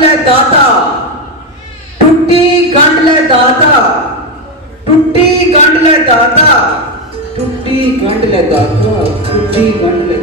ले दाता, टुट्टी गंढ ले दाता, टुट्टी गंढ ले दाता, टुट्टी गंढ ले दाता, टुट्टी गंढ ले।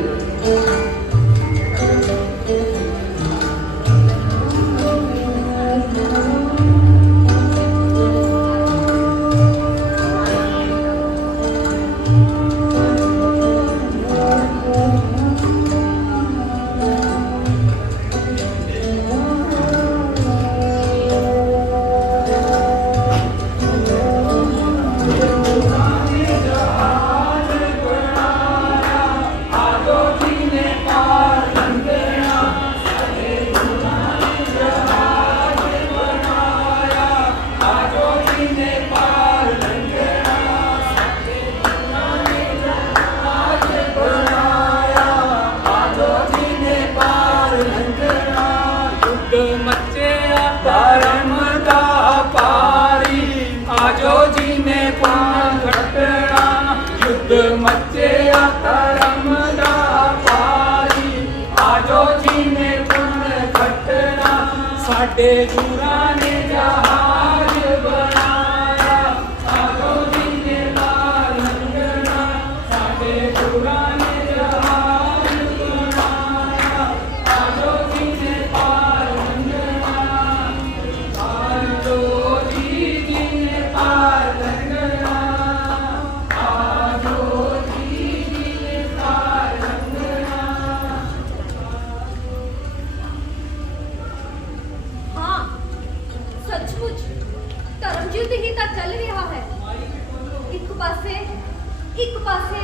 साडे गुरां ने जहाज बनाया, आजो जी ने पार लंघना। साडे गुरां ने जहाज बनाया, आजो जी ने पार लंघना। आजो जी ने पार लंघना, आजो जी ने पार लंघना। सचमुच धर्मयुद्ध ही तो चल रहा है। एक पासे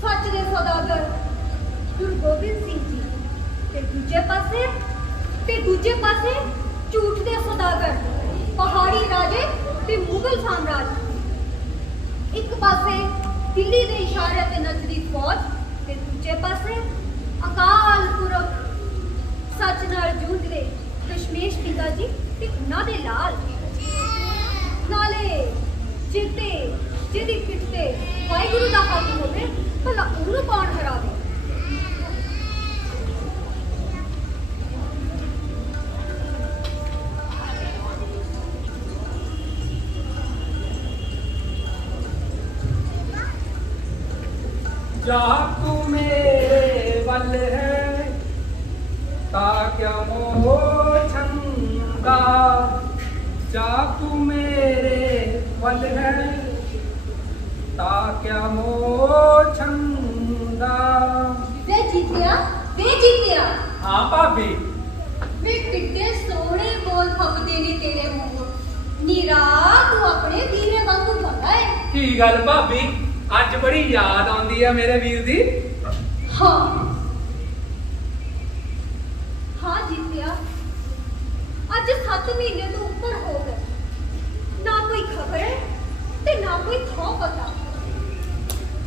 सच दे सौदागर गुरु गोबिंद सिंह जी ते दूजे पासे झूठ दे सौदागर पहाड़ी राजे ते मुगल साम्राज्य। एक पासे दिल्ली दे इशारे ते नचदी फौज ते दूजे पासे अकाल पुरख सच नाल जूझदे दशमेश पिता जी ते उन्हां दे लाल। नाले जिते जिहदी पिठ ते वाहिगुरू दा हक होवे भला उहनूं कौन हरावे। जा तू मेरे वल है ता क्या मोह छंदा, जा तू मेरे वल है ता क्या मोह छंदा। वे जीतिया हाँ भाभी, वे किड्डे सोहणे बोल फकदे ने तेरे मूंह। नीरा तू अपने दीवे वांगू जगा है। की गल भाभी, अज बड़ी याद आउंदी है मेरे वीर दी। हाँ जीतिया, अज 7 महीने तो ऊपर हो गए। ना कोई खबर है ते ना कोई थौ पता।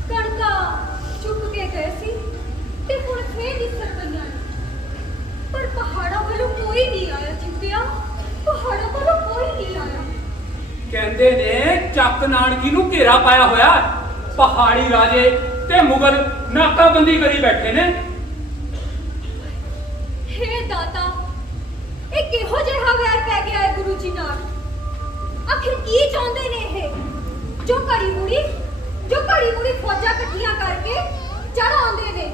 कणका चुप के गए सी ते हुण फेर दिसर पईयां ने। पर पहाड़ां वालों कोई नहीं आया जीतिया, पहाड़ां वालों कोई नहीं आया। कहंदे ने चक नानकी नूं घेरा पाया होया, पहाड़ी राजे ते मुगल नाकाबंदी करी बैठे ने। हे दाता, ਇਹ ਕਿਹੋ ਜਿਹਾ ਵੈਰ ਪੈ ਗਿਆ ਹੈ ਗੁਰੂ ਜੀ ਨਾਲ। ਆਖਿਰ ਕੀ ਚਾਹੁੰਦੇ ਨੇ ਇਹ ਜੋ ਘੜੀ ਮੁੜੀ ਫੌਜਾਂ ਇਕੱਠੀਆਂ ਕਰਕੇ ਚੜ ਆਉਂਦੇ ਨੇ।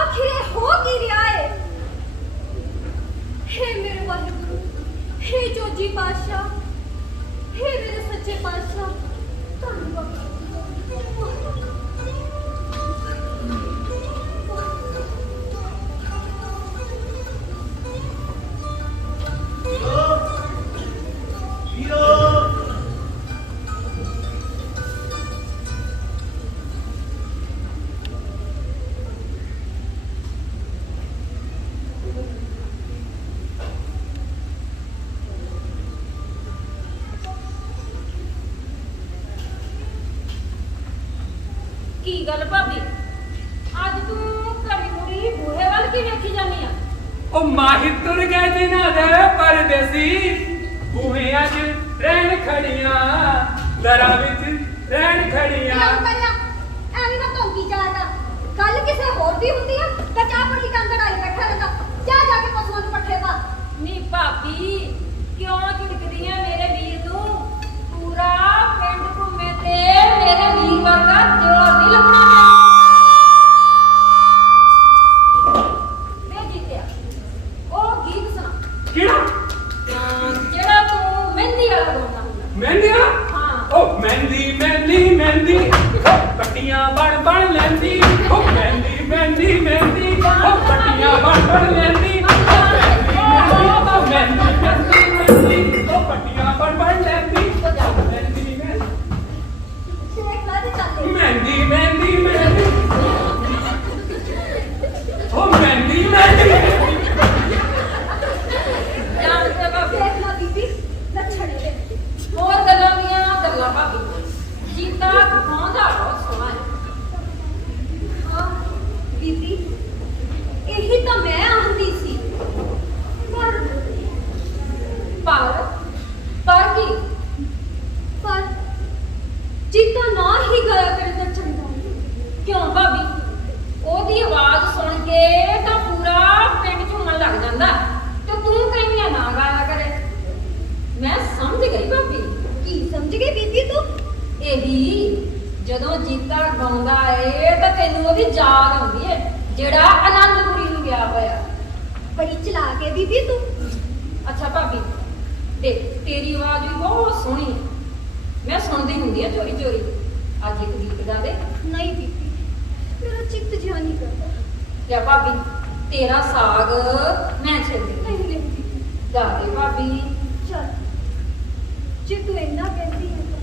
ਆਖਿਰ ਇਹ ਹੋ ਕੀ ਰਿਹਾ ਹੈ। हे ਮੇਰੇ ਵਾਹਿਗੁਰੂ, हे ਜੋਜੀ ਪਾਤਸ਼ਾਹ, हे ਮੇਰੇ ਸੱਚੇ ਪਾਤਸ਼ਾਹ, ਧੰਨਵਾਦ। की गल भाभी, अज तू घड़ी मुड़ी बूहे वाल की वेखी जानी आ? ओ माहिर तुर गए जिन्हां दे परदेसी, बूहियां च रहन खड़ियां, दरां विच रहन खड़ियां। ਐਵੇਂ ਨਾ ਧੌਂਕੀ ਜਾਦਾ। ਗੱਲ ਕਿਸੇ ਹੋਰ ਦੀ ਹੁੰਦੀ ਆ ਤਾਂ ਚਾਹ ਪਾਣੀ ਕੰਗੜ ਆਏ ਬੈਠਾ ਰਹਿੰਦਾ। ਜਾ ਇਹੀ ਤਾਂ ਮੈਂ ਆਂਦੀ ਸੀ। ਪਰ ਕੀ ਪਰ ਜੀਤਾ ਨਾ ਹੀ ਗਾਇਆ ਕਰੇ ਤਾਂ ਚੰਗਾ। ਕਿਉਂ ਭਾਬੀ? ਉਹਦੀ ਆਵਾਜ਼ ਸੁਣ ਕੇ ਤਾਂ ਪੂਰਾ ਪਿੰਡ ਝੂਮਣ ਲੱਗ ਜਾਂਦਾ ਤੇ ਤੂੰ ਕਹਿੰਦੀ ਆ ਨਾ ਗਾਇਆ ਕਰੇ। ਮੈਂ ਸਮਝ ਗਈ ਭਾਬੀ। ਕੀ ਸਮਝ ਗਈ ਬੀਬੀ ਤੂੰ? ਇਹੀ ਜਦੋਂ ਜੀਤਾ ਗਾਉਂਦਾ ਏ ਤਾਂ ਤੈਨੂੰ ਉਹਦੀ ਯਾਦ ਆਉਂਦੀ ਏ ਜਿਹੜਾ ਆਨੰਦਪੁਰੀ ਨੂੰ ਗਿਆ ਹੋਇਆ। ਬੜੀ ਚਲਾਕ ਹੈ ਬੀਬੀ ਤੂੰ। ਅੱਛਾ ਭਾਬੀ ਦੇਖ, ਤੇਰੀ ਆਵਾਜ਼ ਵੀ ਬਹੁਤ ਸੋਹਣੀ ਹੈ। ਮੈਂ ਸੁਣਦੀ ਹੁੰਦੀ ਆ ਚੋਰੀ ਚੋਰੀ। ਅੱਜ ਇੱਕ ਗੀਤ ਗਾ ਦੇ। ਨਹੀਂ ਬੀਬੀ, ਮੇਰਾ ਚਿੱਤ ਜਿਹਾ ਨਹੀਂ ਕਰਦਾ। ਲਿਆ ਭਾਬੀ, ਤੇਰਾ ਸਾਗ ਮੈਂ ਛੇਲਦੀ। ਨਹੀਂ ਨਹੀਂ ਬੀਬੀ, ਗਾ ਦੇ ਭਾਬੀ। ਚੱਲ ਜੇ ਤੂੰ ਇੰਨਾ ਕਹਿੰਦੀ ਹੈ ਤਾਂ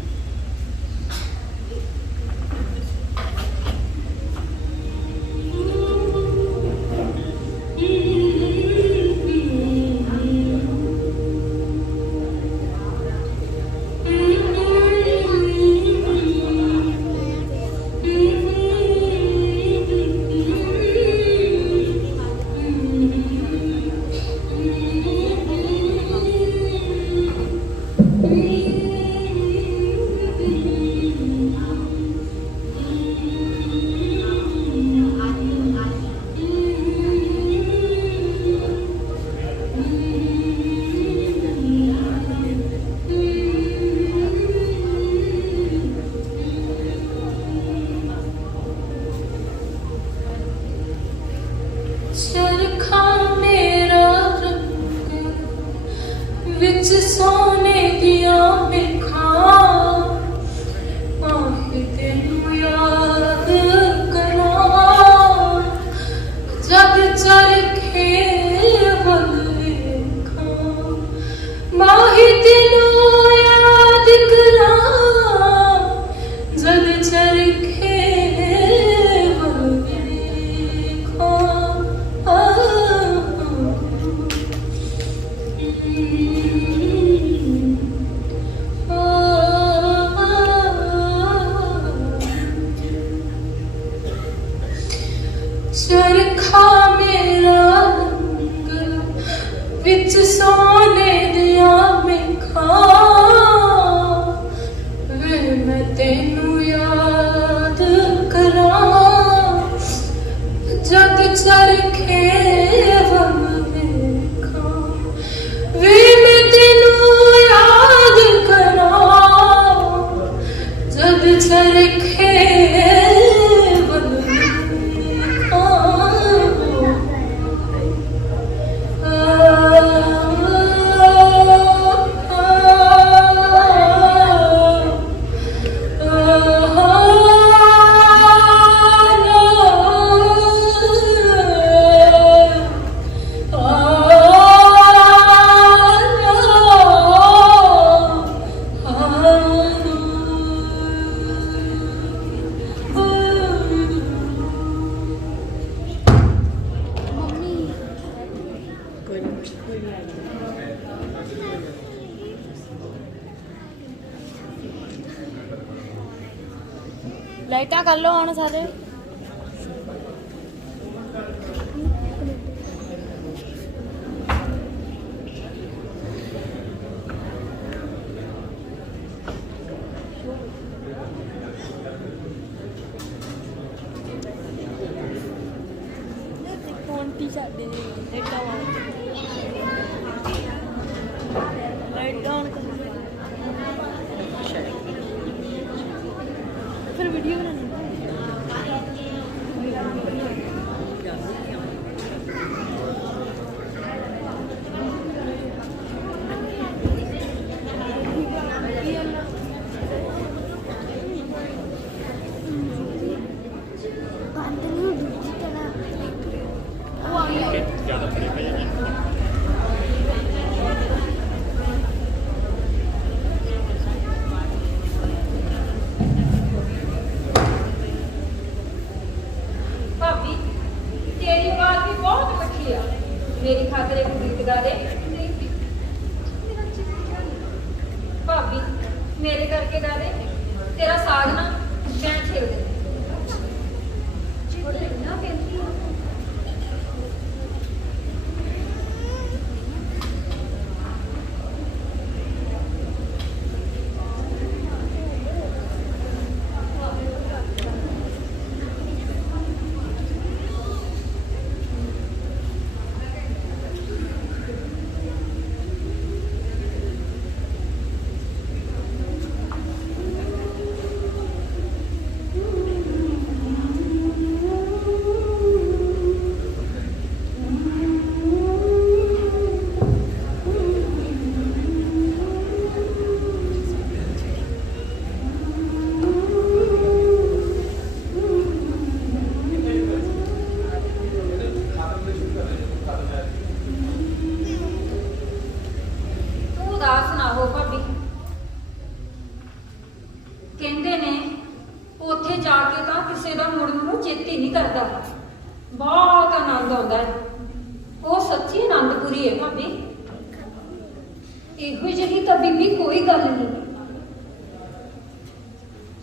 ਲਾਈਟਾਂ ਕਰ ਲਓ ਹੁਣ ਸਾਰੇ। ਫੋਨ ਟੀ ਸਾਡੇ ਲਾਈਟਾਂ ਆਨ ਕਰ ਫਿਰ ਵੀਡੀਓ ਬਣਾਉਣੀ। ਭਾਬੀ ਤੇਰੀ ਆਵਾਜ਼ ਵੀ ਬਹੁਤ ਮਿੱਠੀ ਆ। ਮੇਰੀ ਖਾਤਰ ਇੱਕ ਗੀਤ ਗਾ ਦੇ। ਨਹੀਂ ਬੀਬੀ, ਮੇਰਾ ਚਿੱਤ ਜਿਹਾ ਨਹੀਂ। ਭਾਬੀ ਮੇਰੇ ਕਰਕੇ ਗਾ ਦੇ। ਤੇਰਾ ਸਾਗ ਨਾ ਮੈਂ ਛੇਲ ਦੇ। ਜੇ ਤੂੰ ਇੰਨਾ ਕਹਿੰਦੀ ਹੈ ਤਾਂ ਬੀਬੀ ਕੋਈ ਗੱਲ ਨਹੀਂ।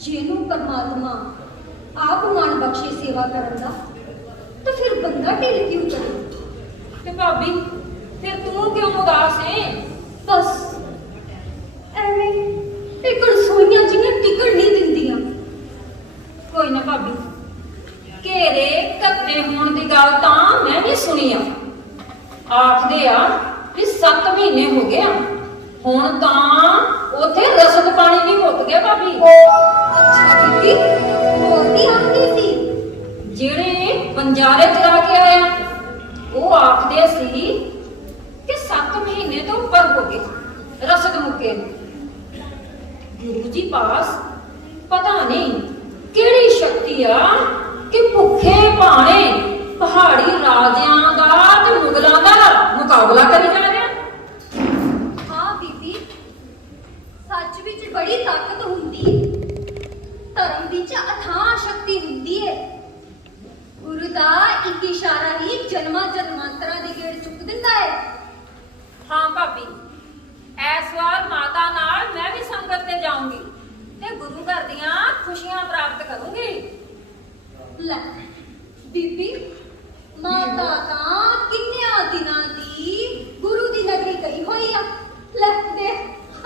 ਜਿਹਨੂੰ ਪਰਮਾਤਮਾ ਆਪ ਮਾਣ ਬਖਸ਼ੇ ਸੇਵਾ ਕਰਨ ਦਾ, ਤਾਂ ਫਿਰ ਬੰਦਾ ਢਿੱਲ ਕਿਉਂ ਕਰੇ? ਤੇ ਭਾਬੀ ਫਿਰ ਤੂੰ ਕਿਉਂ ਉਦਾਸ ਹੈ? ਬਸ ਐਵੇਂ ਇੱਕ ਰਸੋਈਆਂ ਜਿਹੀਆਂ ਟਿਕਣ ਨਹੀਂ ਦਿੰਦੀਆਂ। ਕੋਈ ਨਾ ਭਾਬੀ, ਘੇਰੇ ਕੱਤੇ ਹੋਣ ਦੀ ਗੱਲ ਤਾਂ ਮੈਂ ਵੀ ਸੁਣੀ ਆ। ਆਖਦੇ ਆ ਕਿ 7 ਮਹੀਨੇ ਹੋ ਗਏ ਆ, ਹੁਣ ਤਾਂ ਉੱਥੇ ਰਸਦ ਪਾਣੀ ਵੀ ਮੁੱਕ ਗਿਆ ਭਾਬੀ। ਅੱਛਾ ਬੀਬੀ, ਹੋਰ ਕੀ ਆਖਦੀ ਸੀ? ਜਿਹੜੇ ਬੰਜਾਰੇ ਚਲਾ ਕੇ ਆਇਆ ਉਹ ਆਖਦੇ ਸੀ ਕਿ 7 ਮਹੀਨੇ ਤੋਂ ਉੱਪਰ ਹੋ ਗਏ, ਰਸਦ ਮੁੱਕੇ ਨੂੰ। ਗੁਰੂ ਜੀ ਪਾਸ ਪਤਾ ਨਹੀਂ ਕਿਹੜੀ ਸ਼ਕਤੀ ਆ ਕਿ ਭੁੱਖੇ ਭਾਣੇ ਪਹਾੜੀ ਰਾਜਿਆਂ ਦਾ ਤੇ ਮੁਗਲਾਂ ਦਾ ਮੁਕਾਬਲਾ ਕਰੀ ਜਾ ਰਿਹਾ। ਹਾਂ ਬੀਬੀ, ਸੱਚ ਵਿੱਚ ਬੜੀ ਤਾਕਤ ਹੁੰਦੀ, ਧਰਮ ਵਿੱਚ ਅਥਾਹ ਸ਼ਕਤੀ ਹੁੰਦੀ ਹੈ। ਗੁਰੂ ਦਾ ਇੱਕ ਇਸ਼ਾਰਾ ਹੀ ਜਨਮਾਂ ਜਨਮਾਂਤਰਾਂ ਦੀ ਗੇੜ ਚੁੱਕ ਦਿੰਦਾ ਹੈ। ਹਾਂ ਭਾਬੀ, ਇਸ ਵਾਰ ਮਾਤਾ ਨਾਲ ਮੈਂ ਵੀ ਸੰਗਤ ਤੇ ਜਾਊਂਗੀ ਤੇ ਗੁਰੂ ਘਰ ਦੀਆਂ ਖੁਸ਼ੀਆਂ ਪ੍ਰਾਪਤ ਕਰੂੰਗੀ। ਲੈ ਬੀਬੀ, ਮਾਤਾ ਤਾਂ ਕਿੰਨਿਆਂ ਦਿਨਾਂ ਦੀ ਗੁਰੂ ਦੀ ਨਗਰੀ ਗਈ ਹੋਈ ਆ। ਲੈ ਦੇ,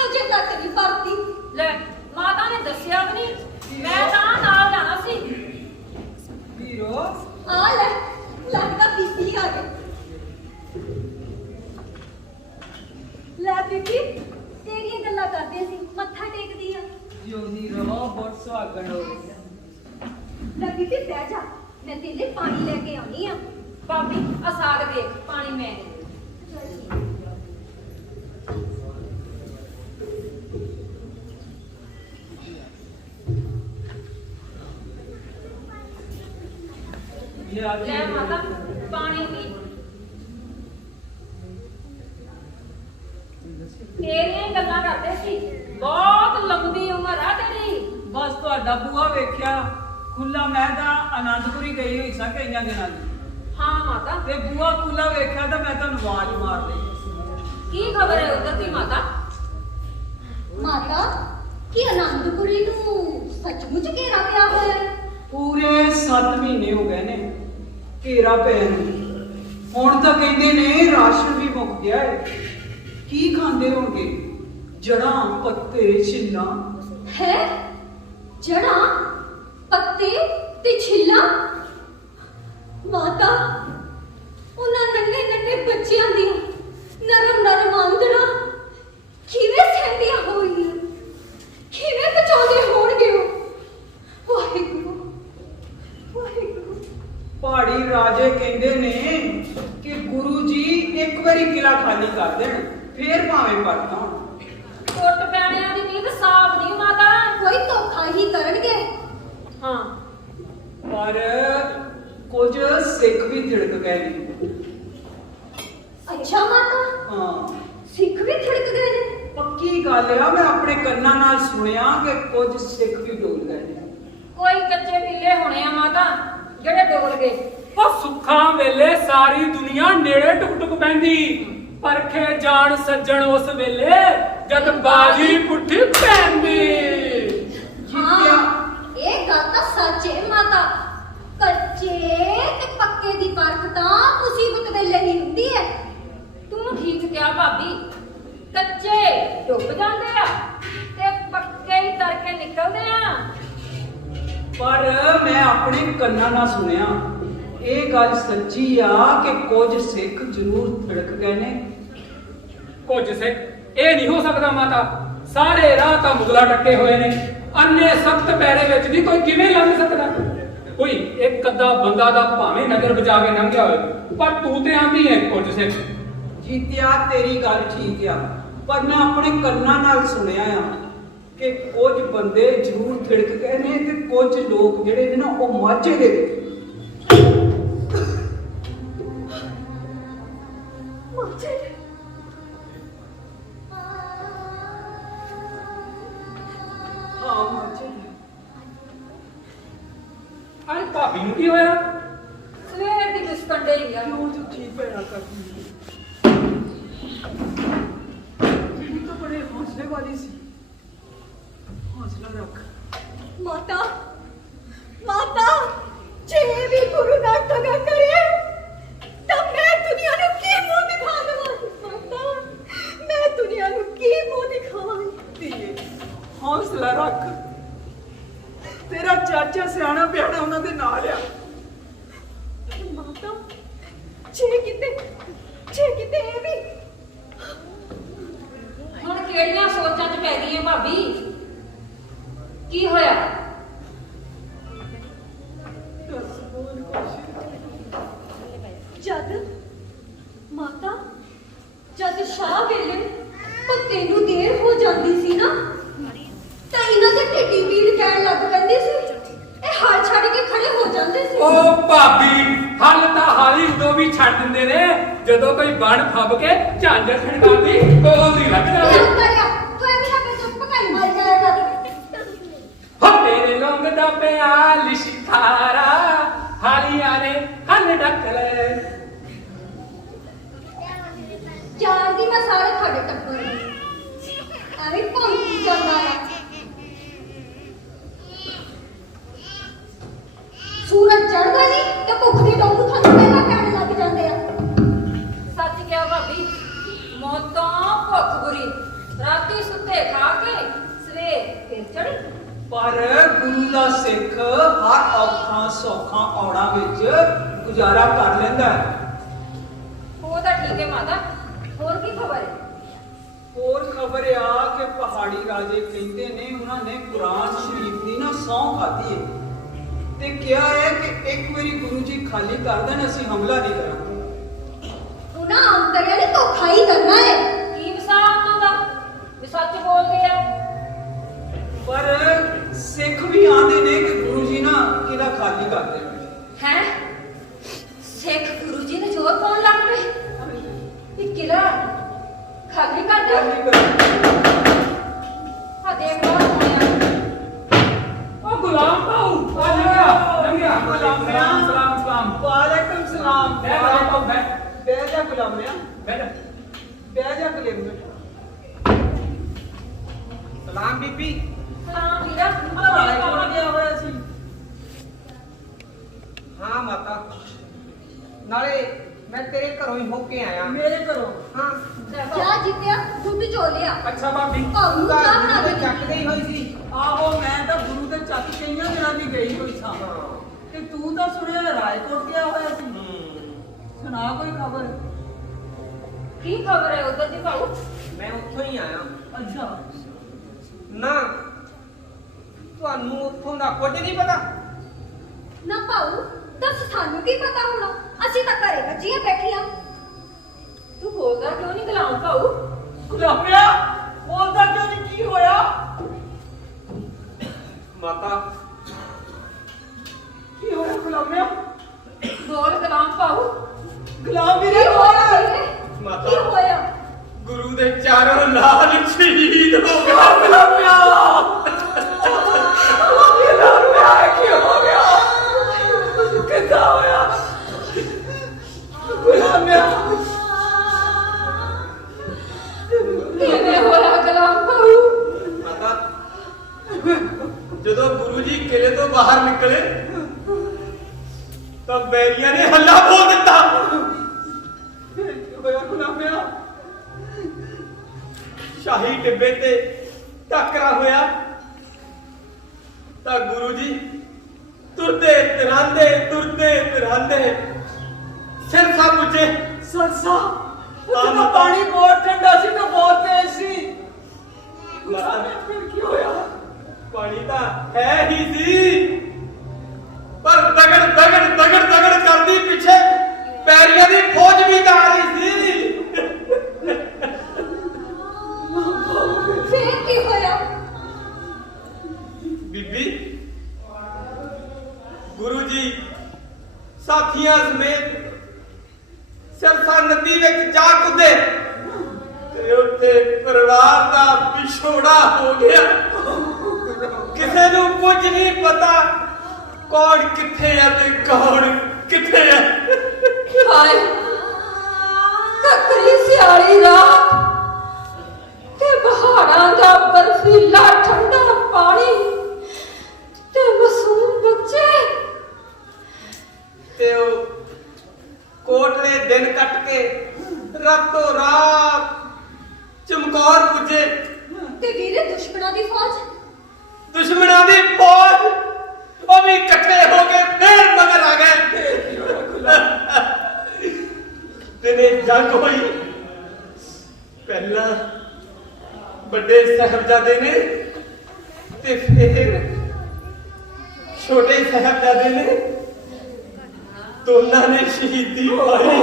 ਅਜੇ ਤੱਕ ਨਹੀਂ ਪਰਤੀ। ਲੈ ਮਾਤਾ ਨੇ ਦੱਸਿਆ ਵੀ ਨਹੀਂ, ਮੈਂ ਤਾਂ ਨਾਲ ਜਾਣਾ ਸੀ। ਵੀਰੋ ਆ ਲੈ, ਲੱਗਦਾ ਬੀਬੀ ਆ ਗਈ। ਲੈ ਬੀਬੀ, ਤੇਰੀਆਂ ਗੱਲਾਂ ਕਰਦੇ ਸੀ, ਮੱਥਾ ਟੇਕਦੀ ਆ। ਜਿਉਂਦੀ ਰਹੋ, ਬਹੁਤ ਸੁਹਾਗਣ ਹੋ। ਲੈ ਬੀਬੀ ਬਹਿ ਜਾ, ਮੈਂ ਤੇਰੇ ਲਈ ਪਾਣੀ ਲੈ ਕੇ ਆਉਣੀ ਆ। ਭਾਬੀ ਆ ਸਾਗ ਦੇ, ਪਾਣੀ ਮੈਂ ਲੈ ਮਾਤਾ ਪਾਣੀ ਪੀ। ਤੇਰੀਆਂ ਹੀ ਗੱਲਾਂ ਕਰਦੇ ਸੀ, ਬਹੁਤ ਲੰਬੀ ਉਮਰ ਆ ਤੇਰੀ। ਬਸ ਤੁਹਾਡਾ ਬੂਹਾ ਵੇਖਿਆ ਖੁੱਲਾ, ਮੈਂ ਤਾਂ ਆਨੰਦਪੁਰੀ ਗਈ ਹੋਈ ਸਾਂ ਕਈਆਂ ਦਿਨਾਂ ਦੀ, ਹਾਂ ਮਾਤਾ, ਤੇ ਬੂਹਾ ਖੁੱਲਾ ਵੇਖਿਆ ਤਾਂ ਮੈਂ ਤੁਹਾਨੂੰ ਆਵਾਜ਼ ਮਾਰ ਲਈ। ਕੀ ਖਬਰ ਹੈ ਉਧਰ ਦੀ ਮਾਤਾ? ਮਾਤਾ, ਕੀ ਆਨੰਦਪੁਰੀ ਨੂੰ ਸੱਚਮੁੱਚ ਘੇਰਾ ਪਿਆ ਹੋਇਆ ਹੈ? ਪੂਰੇ 7 ਮਹੀਨੇ ਹੋ ਗਏ ਨੇ ਘੇਰਾ ਪੈਣ ਨੂੰ। ਹੁਣ ਤਾਂ ਕਹਿੰਦੇ ਨੇ ਰਾਸ਼ਨ ਵੀ ਮੁੱਕ ਗਿਆ ਹੈ। ਕੀ ਖਾਂਦੇ ਹੋਣਗੇ? ਜੜਾਂ, ਪੱਤੇ, ਛਿੱਲਾਂ। ਹੈ ਜੜਾਂ, ਪੱਤੇ ਤੇ ਛਿੱਲਾਂ। ਮਾਤਾ, ਉਹਨਾਂ ਨੰਨੇ ਨੰਨੇ ਬੱਚਿਆਂ ਦੀਆਂ ਨਰਮ ਨਰਮ ਆਂਦਰਾਂ ਕਿਵੇਂ ਸਹਿੰਦੀਆਂ ਹੋਣਗੀਆਂ, ਕਿਵੇਂ ਪਚਾਉਂਦੇ ਹੋਣਗੇ ਉਹ? ਵਾਹਿਗੁਰੂ ਵਾਹਿਗੁਰੂ। ਪਹਾੜੀ ਰਾਜੇ ਕਹਿੰਦੇ ਨੇ ਕਿ ਗੁਰੂ ਜੀ ਇੱਕ ਵਾਰੀ ਕਿਲਾ ਖਾਲੀ ਕਰ ਦੇਣ, ਫੇਰ ਭਾਵੇਂ ਪਰਤ ਆਉਣ। ਟੁੱਟ ਪੈਣਿਆਂ ਦੀ ਨੀਂਦ ਸਾਫ਼ ਨਹੀਂ ਮਾਤਾ। ਕੋਈ ਧੋਖਾ ਹੀ ਕਰਨਗੇ। ਹਾਂ ਪਰ ਕੁਝ ਸਿੱਖ ਵੀ ਤਿੜਕ ਗਏ ਨੇ। ਅੱਛਾ ਮਾਤਾ, ਹਾਂ, ਸਿੱਖ ਵੀ ਥੜਕ ਗਏ ਨੇ? ਪੱਕੀ ਗੱਲ ਆ, ਮੈਂ ਆਪਣੇ ਕੰਨਾਂ ਨਾਲ ਸੁਣਿਆ ਕਿ ਕੁਝ ਸਿੱਖ ਵੀ ਡੋਲ ਗਏ ਨੇ। ਕੋਈ ਕੱਚੇ ਪੀਲੇ ਹੋਣੇ ਆ ਮਾਤਾ ਜਿਹੜੇ ਡੋਲ ਗਏ। ਉਹ ਸੁੱਖਾਂ ਵੇਲੇ ਸਾਰੀ ਦੁਨੀਆ ਨੇੜੇ ਟੁਕ ਟੁਕ ਪੈਂਦੀ, ਪਰਖੇ ਜਾਣ ਸੱਜਣ ਉਸ ਵੇਲੇ ਜਦ ਬਾਜੀ ਪੁੱਠੀ ਪੈਂਦੀ। ਜਿੱਤਿਆ ਇਹ ਗੱਲ ਤਾਂ ਸੱਚ ਹੈ ਮਾਤਾ। ਕੱਚੇ ਤੇ ਪੱਕੇ ਦੀ ਪਰਖ ਤਾਂ ਮੁਸੀਬਤ ਵੇਲੇ ਹੀ ਹੁੰਦੀ ਹੈ। ਤੂੰ ਠੀਕ ਕਿਹਾ ਭਾਬੀ, ਕੱਚੇ ਡੁੱਬ ਜਾਂਦੇ ਆ ਤੇ ਪੱਕੇ ਹੀ ਕਰਕੇ ਨਿਕਲਦੇ ਆ। ਪਰ ਮੈਂ ਆਪਣੇ ਕੰਨਾਂ ਨਾਲ ਸੁਣਿਆ, ਇਹ ਗੱਲ ਸੱਚੀ ਆ ਕਿ ਕੁਝ ਸਿੱਖ ਜ਼ਰੂਰ ਤਿੜਕ ਗਏ ਨੇ। ਕੁਝ ਸਿੱਖ ਇਹ ਨਹੀਂ ਹੋ ਸਕਦਾ ਮਾਤਾ, ਸਾਰੇ ਰਾਹ ਤਾਂ ਮੁਗਲਾ ਟੱਕੇ ਹੋਏ ਨੇ। ਅੰਨੇ ਸਖਤ ਪੈਰੇ ਵਿੱਚ ਵੀ ਕੋਈ ਕਿਵੇਂ ਲੰਘ ਸਕਦਾ? ਕੋਈ ਇੱਕ ਅੱਧਾ ਬੰਦਾ ਦਾ ਭਾਵੇਂ ਨਜ਼ਰ ਬਚਾ ਕੇ ਲੰਘਿਆ ਹੋਵੇ, ਪਰ ਤੂੰ ਤੇ ਆਂਦੀ ਹੈ ਕੁਝ ਸਿੱਖ। ਜੀਤਿਆ ਤੇਰੀ ਗੱਲ ਠੀਕ ਆ, ਪਰ ਮੈਂ ਆਪਣੇ ਕੰਨਾਂ ਨਾਲ ਸੁਣਿਆ ਆ ਕਿ ਕੁਝ ਬੰਦੇ ਜ਼ਰੂਰ ਤਿੜਕ ਗਏ ਨੇ ਤੇ ਕੁਝ ਲੋਕ ਜਿਹੜੇ ਨੇ ਨਾ ਉਹ ਮਾਝੇ ਦੇ ਨੇ। ਮਾਝੇ ਹਾਂ, ਮਾਝੇ ਦੇ। ਅਰੇ ਭਾਬੀ ਨੂੰ ਕੀ ਹੋਇਆ? ਸਵੇਰ ਦੀ ਬਿਸਕੰਡੇ ਹੀ ਆ। ਕਿਉਂ ਝੂਠੀ ਪੈਣਾ ਕਰਦੀ ਹੈ? ਇਹ ਤਾਂ ਬੜੇ ਹੌਸਲੇ ਹੌਸਲੇ ਵਾਲੀ ਸੀ। ਹੌਸਲਾ ਰੱਖ। ਮਾਤਾ ਮਾਤਾ ਜੇ ਵੀ ਗੁਰੂ ਨਾ ਤਗਾ ਕਰੇ ਤਾਂ ਮੈਂ ਦੁਨੀਆ ਨੂੰ ਕੀ ਮੂੰਹ ਦਿਖਾ ਦੇਵਾਂ। ਮਾਤਾ ਮੈਂ ਦੁਨੀਆ ਨੂੰ ਕੀ ਮੂੰਹ ਦਿਖਾਵਾਂ। ਧੀਏ ਹੌਸਲਾ ਰੱਖ। ਤੇਰਾ ਚਾਚਾ ਸਿਆਣਾ ਪਿਆਣਾ ਉਹਨਾਂ ਦੇ ਨਾਲ ਆ। ਮਾਤਾ ਜੇ ਕਿਤੇ ਇਹ ਵੀ ਹੁਣ ਕਿਹੜੀਆਂ ਸੋਚਾਂ 'ਚ ਪੈ ਗਈ ਹੈ ਭਾਬੀ? ਕੀ ਹੋਇਆ? ਦੱਸ ਬੋਲ ਕੁਛ। ਜਦ ਮਾਤਾ ਜਦ ਸ਼ਾਹ ਵੇਲੇ ਪੱਤੇ ਨੂੰ ਦੇਰ ਹੋ ਜਾਂਦੀ ਸੀ ਨਾ ਤਾਂ ਇਹਨਾਂ ਦੇ ਢਿੱਡੀ ਪੀੜ ਕਹਿਣ ਲੱਗ ਪੈਂਦੀ ਸੀ। ਇਹ ਹਲ ਛੱਡ ਕੇ ਖੜੇ ਹੋ ਜਾਂਦੇ ਸੀ। ਉਹ ਭਾਬੀ ਹਲ ਤਾਂ ਹਾਲੀ ਉਦੋਂ ਵੀ ਛੱਡ ਦਿੰਦੇ ਨੇ ਜਦੋਂ ਕੋਈ ਬਣ ਫੱਬ ਕੇ ਝਾਂਜਰ ਖੜਕਾਉਂਦੀ ਕੋਲੋਂ ਦੀ ਲੱਗ ਜਾਵੇ। ਤੂੰ ਐਵੇਂ ਨਾ ਚੁੱਪ ਪਕਾਈ ਮਾਰ ਜਾਇਆ ਕਰ। ਹੋ ਤੇਰੇ ਲੌਂਗ ਦਾ ਪਿਆ ਲਿਸ਼ਕਾਰਾ ਹਾਲੀਆਂ ਨੇ ਹਲ ਡੱਕ ਲੈ। ਜਾਣਦੀ ਮੈਂ ਸਾਰੇ ਤੁਹਾਡੇ ਟੱਬਰ ਨੂੰ ਐਵੇਂ ਭੌਂਕੀ ਜਾਂਦਾ ਆ। ਸੂਰਜ ਚੜ੍ਹਦਾ ਨਹੀਂ ਤੇ ਭੁੱਖ ਦੀ ਡੋਂਗ ਤੁਹਾਨੂੰ ਪਹਿਲਾਂ ਪੈਣ ਲੱਗ ਜਾਂਦੇ ਆ। ਸੱਚ ਕਿਹਾ ਭਾਬੀ, ਮੌਤਾਂ ਭੁੱਖ ਬੁਰੀ, ਰਾਤੀ ਸੁੱਤੇ ਖਾ ਕੇ ਸਵੇਰ ਫਿਰ ਚੜੀ। ਪਰ ਗੁਰੂ ਦਾ ਸਿੱਖ ਹਰ ਔਖਾਂ ਸੌਖਾਂ ਔੜਾਂ ਵਿੱਚ ਗੁਜ਼ਾਰਾ ਕਰ ਲੈਂਦਾ ਹੈ। ਉਹ ਤਾਂ ਠੀਕ ਹੈ ਮਾਤਾ, ਹੋਰ ਕੀ ਖਬਰ ਹੈ? ਹੋਰ ਖਬਰ ਆ ਕਿ ਪਹਾੜੀ ਰਾਜੇ ਕਹਿੰਦੇ ਨੇ ਉਹਨਾਂ ਨੇ ਕੁਰਾਨ ਸ਼ਰੀਫ ਦੀ ਨਾ ਸਹੁੰ ਖਾਧੀ ਹੈ ਤੇ ਕਿਹਾ ਹੈ ਕਿ ਇੱਕ ਵਾਰੀ ਗੁਰੂ ਜੀ ਖਾਲੀ ਕਰ ਦੇਣ ਅਸੀਂ ਹਮਲਾ ਨਹੀਂ ਕਰਾਂਗੇ। ਉਹਨਾਂ ਅੰਤਰਿਆ ਨੇ ਧੋਖਾ ਹੀ ਕਰਨਾ ਹੈ। ਕੀ ਵਿਸਾਰ ਉਹਨਾਂ ਦਾ ਵੀ ਸੱਚ ਬੋਲਦੇ ਆ? ਪਰ ਸਿੱਖ ਵੀ ਆਂਦੇ ਨੇ ਕਿ ਗੁਰੂ ਜੀ ਨਾ ਕਿਲਾ ਖਾਲੀ ਕਰ ਦੇਣ। ਹੈ ਸਿੱਖ ਗੁਰੂ ਜੀ ਨੇ ਜ਼ੋਰ ਪਾਉਣ ਲੱਗ ਪਏ ਕਿ ਕਿਲਾ ਖਾਲੀ ਕਰ ਦਿਓ। ਖਾਲੀ ਕਰ ਆ ਦੇਖ ਲਓ ਹੋਇਆ। ਉਹ ਗੁਲਾਮ ਭਾਊ ਆ ਲੰਘਿਆ ਗੁਲਾਮ ਸਲਾਮ ਵਾਲੇਕੁਮ ਸਲਾਮ। ਬੈ ਗੁਲਾਮ ਭਾਊ ਬੈ ਬਹਿ ਜਾ ਗੁਲਾਮਿਆ, ਬੈ ਬਹਿ ਜਾ ਗੁਲਾਮਿਆ। ਸਲਾਮ ਬੀਬੀ। ਸਲਾਮ ਵੀਰਾ। ਰਾਏਕੋਟ ਗਿਆ ਹੋਇਆ ਸੀ। ਹਾਂ ਮਾਤਾ, ਨਾਲੇ ਮੈਂ ਤੇਰੇ ਘਰੋਂ ਹੀ ਹੋ ਕੇ ਆਇਆ। ਮੇਰੇ ਘਰੋਂ ਹਾਂ, ਜਾ ਜਿੱਤਿਆ ਦੁੱਧ ਚੋ ਲਿਆ। ਅੱਛਾ ਭਾਬੀ ਭਾਊ ਨੂੰ ਘਰ ਚਾਹ ਬਣਾ ਦੀ ਦੇ। ਚੱਕ ਗਈ ਹੋਈ ਸੀ। ਆਹੋ ਮੈਂ ਤਾਂ ਗੁਰੂ ਦੇ ਚੱਕ ਕਈਆਂ ਦਿਨਾਂ ਦੀ ਗਈ ਹੋਈ ਸਾਂ ਤੇ ਤੂੰ ਤਾਂ ਸੁਣਿਆ ਰਾਏਕੋਟ ਗਿਆ ਹੋਇਆ ਸੀ। ਸੁਣਾ ਕੋਈ ਖਬਰ। ਕੀ ਖਬਰ ਹੈ ਉਧਰ ਦੀ ਭਾਊ? ਮੈਂ ਉੱਥੋਂ ਹੀ ਆਇਆ। ਅੱਛਾ ਨਾ ਤੁਹਾਨੂੰ ਉੱਥੋਂ ਦਾ ਕੁਝ ਨਹੀਂ ਪਤਾ। ਨਾ ਭਾਊ ਦੱਸ ਸਾਨੂੰ ਕੀ ਪਤਾ ਹੋਣਾ। ਅਸੀਂ ਤਾਂ ਘਰੇ ਬੱਜੀਆਂ ਬੈਠੀਆਂ। ਤੂੰ ਬੋਲਦਾ ਕਿਉਂ ਨਹੀਂ ਗੁਲਾਮ ਭਾਊ? ਗੁਲਾਮਿਆ ਬੋਲਦਾ ਕਿਉਂ ਨਹੀਂ? ਕੀ ਹੋਇਆ? ਮਾਤਾ ਕੀ ਹੋਇਆ ਗੁਲਾਮਿਆ? ਬੋਲ ਗੁਲਾਮ ਭਾਊ। ਗੁਲਾਮ ਕੀ ਵੀਰੇ ਹੋਇਆ ਵੀਰੇ? ਮਾਤਾ। ਕੀ ਹੋਇਆ? ਗੁਰੂ ਦੇ ਚਾਰੋਂ ਲਾਲ ਸ਼ਹੀਦ ਹੋ ਗਏ। ਗੁਲਾਮਿਆ ਗੁਲਾਮਿਆ ਕੀ ਹੋ ਗਿਆ? ਕਿੱਦਾਂ ਹੋਇਆ? ਗੁਲਾਮਿਆ ਕਿਵੇਂ ਹੋਇਆ ਗੁਲਾਮ ਭਾਊ? ਮਾਤਾ, ਜਦੋਂ ਗੁਰੂ ਜੀ ਕਿਲੇ ਤੋਂ ਬਾਹਰ ਨਿਕਲੇ ਤਾਂ ਬੈਰੀਆਂ ਨੇ ਹੱਲਾ ਬੋਲ ਦਿੱਤਾ। ਕੀ ਹੋਇਆ ਗੁਲਾਮਿਆ? ਸ਼ਾਹੀ ਟਿੱਬੇ ਤੇ ਟੱਕਰਾ ਹੋਇਆ ਤਾਂ ਗੁਰੂ ਜੀ ਤੁਰਦੇ ਤਿਰਾਂਦੇ ਸਿਰਸਾ ਪੁੱਜੇ। ਸਰਸਾ ਉੱਥੇ ਤਾਂ ਪਾਣੀ ਬਹੁਤ ਠੰਡਾ ਸੀ ਤੇ ਬਹੁਤ ਤੇਜ਼ ਸੀ। ਗੁਲਾਮਿਆ ਫਿਰ ਕੀ ਹੋਇਆ? ਪਾਣੀ ਤਾਂ ਹੈ ਹੀ ਸੀ ਪਰ ਦਗੜ ਕਰਦੀ ਪਿੱਛੇ ਪੈਰੀਆਂ ਦੀ ਫੌਜ ਵੀ ਤਾਂ ਆ ਰਹੀ ਸੀ। ਫੇਰ ਕੀ ਹੋਇਆ? ਬੀਬੀ, ਗੁਰੂ ਜੀ ਸਾਥੀਆਂ ਸਮੇਤ ਸਰਸਾ ਨਦੀ ਵਿੱਚ ਜਾ ਕੁੱਦੇ ਤੇ ਉੱਥੇ ਪਰਿਵਾਰ ਦਾ ਵਿਛੋੜਾ ਹੋ ਗਿਆ। ਕਿਸੇ ਨੂੰ ਕੁਝ ਨਹੀਂ ਪਤਾ ਕੌਣ ਕਿੱਥੇ ਆ ਤੇ ਕੌਣ ਕਿੱਥੇ ਆ। ਹਾਏ ਕੱਕਰੀ ਸਿਆਲੀ ਰਾਤ ਤੇ ਪਹਾੜਾਂ दिन कट के रातों रात चमकौर पुजे। ਤੇ ਵੀਰੇ ਦੁਸ਼ਮਣਾਂ ਦੀ ਫੌਜ दुश्मनों की फौज वो भी इकट्ठे होके फिर मगर आ गए। दिने जंग हुई, पहला बड़े साहबजादे ने ते फिर छोटे साहबजादे ने, दोनों ने शहीदी पाई।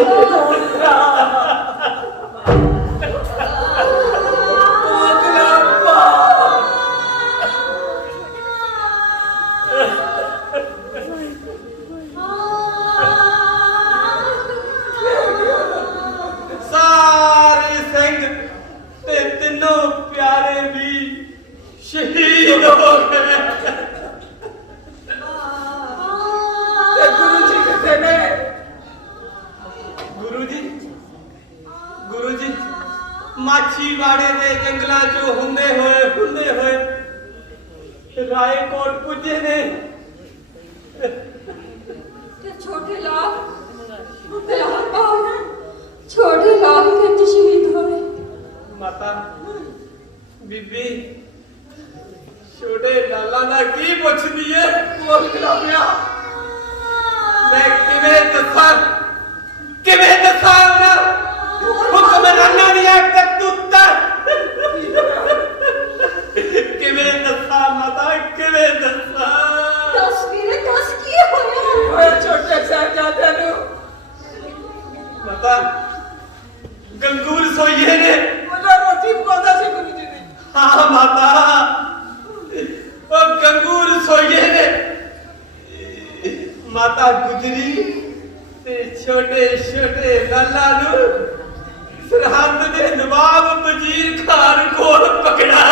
सारे सिंह ते तीनों प्यारे भी शहीद हो गए। गुरु जी कितने ने? गुरु जी माछीवाड़े दे जंगलां चों हुंदे होए रायकोट पुजे ने। ਤੇ ਛੋਟੇ ਲਾਲ ਵਿੱਚ ਸ਼ਹੀਦ ਹੋਏ। माता बीबी छोटे लाला दा की पुछदी है? बोल खलामिया मैं किवें दसां ना हुक्मराना दिया करतूता किवें दसां माता किवें दसां? ਦਸ ਵੀਰੇ ਦਸ ਕੀ ਹੋਇਆ ओए छोटे साहबजादे नु माता गंगूर सोइए ने। ਉਹਨਾਂ ਰੋਟੀ ਪਕਾਉਂਦਾ ਸੀ ਗੁਰੂ ਜੀ ਦੀ। हाँ माता ओ गंगूर सोइए ने। माता गुजरी ते छोटे लाला नु सरहद दे नवाब वजीर खान कोल पकड़ा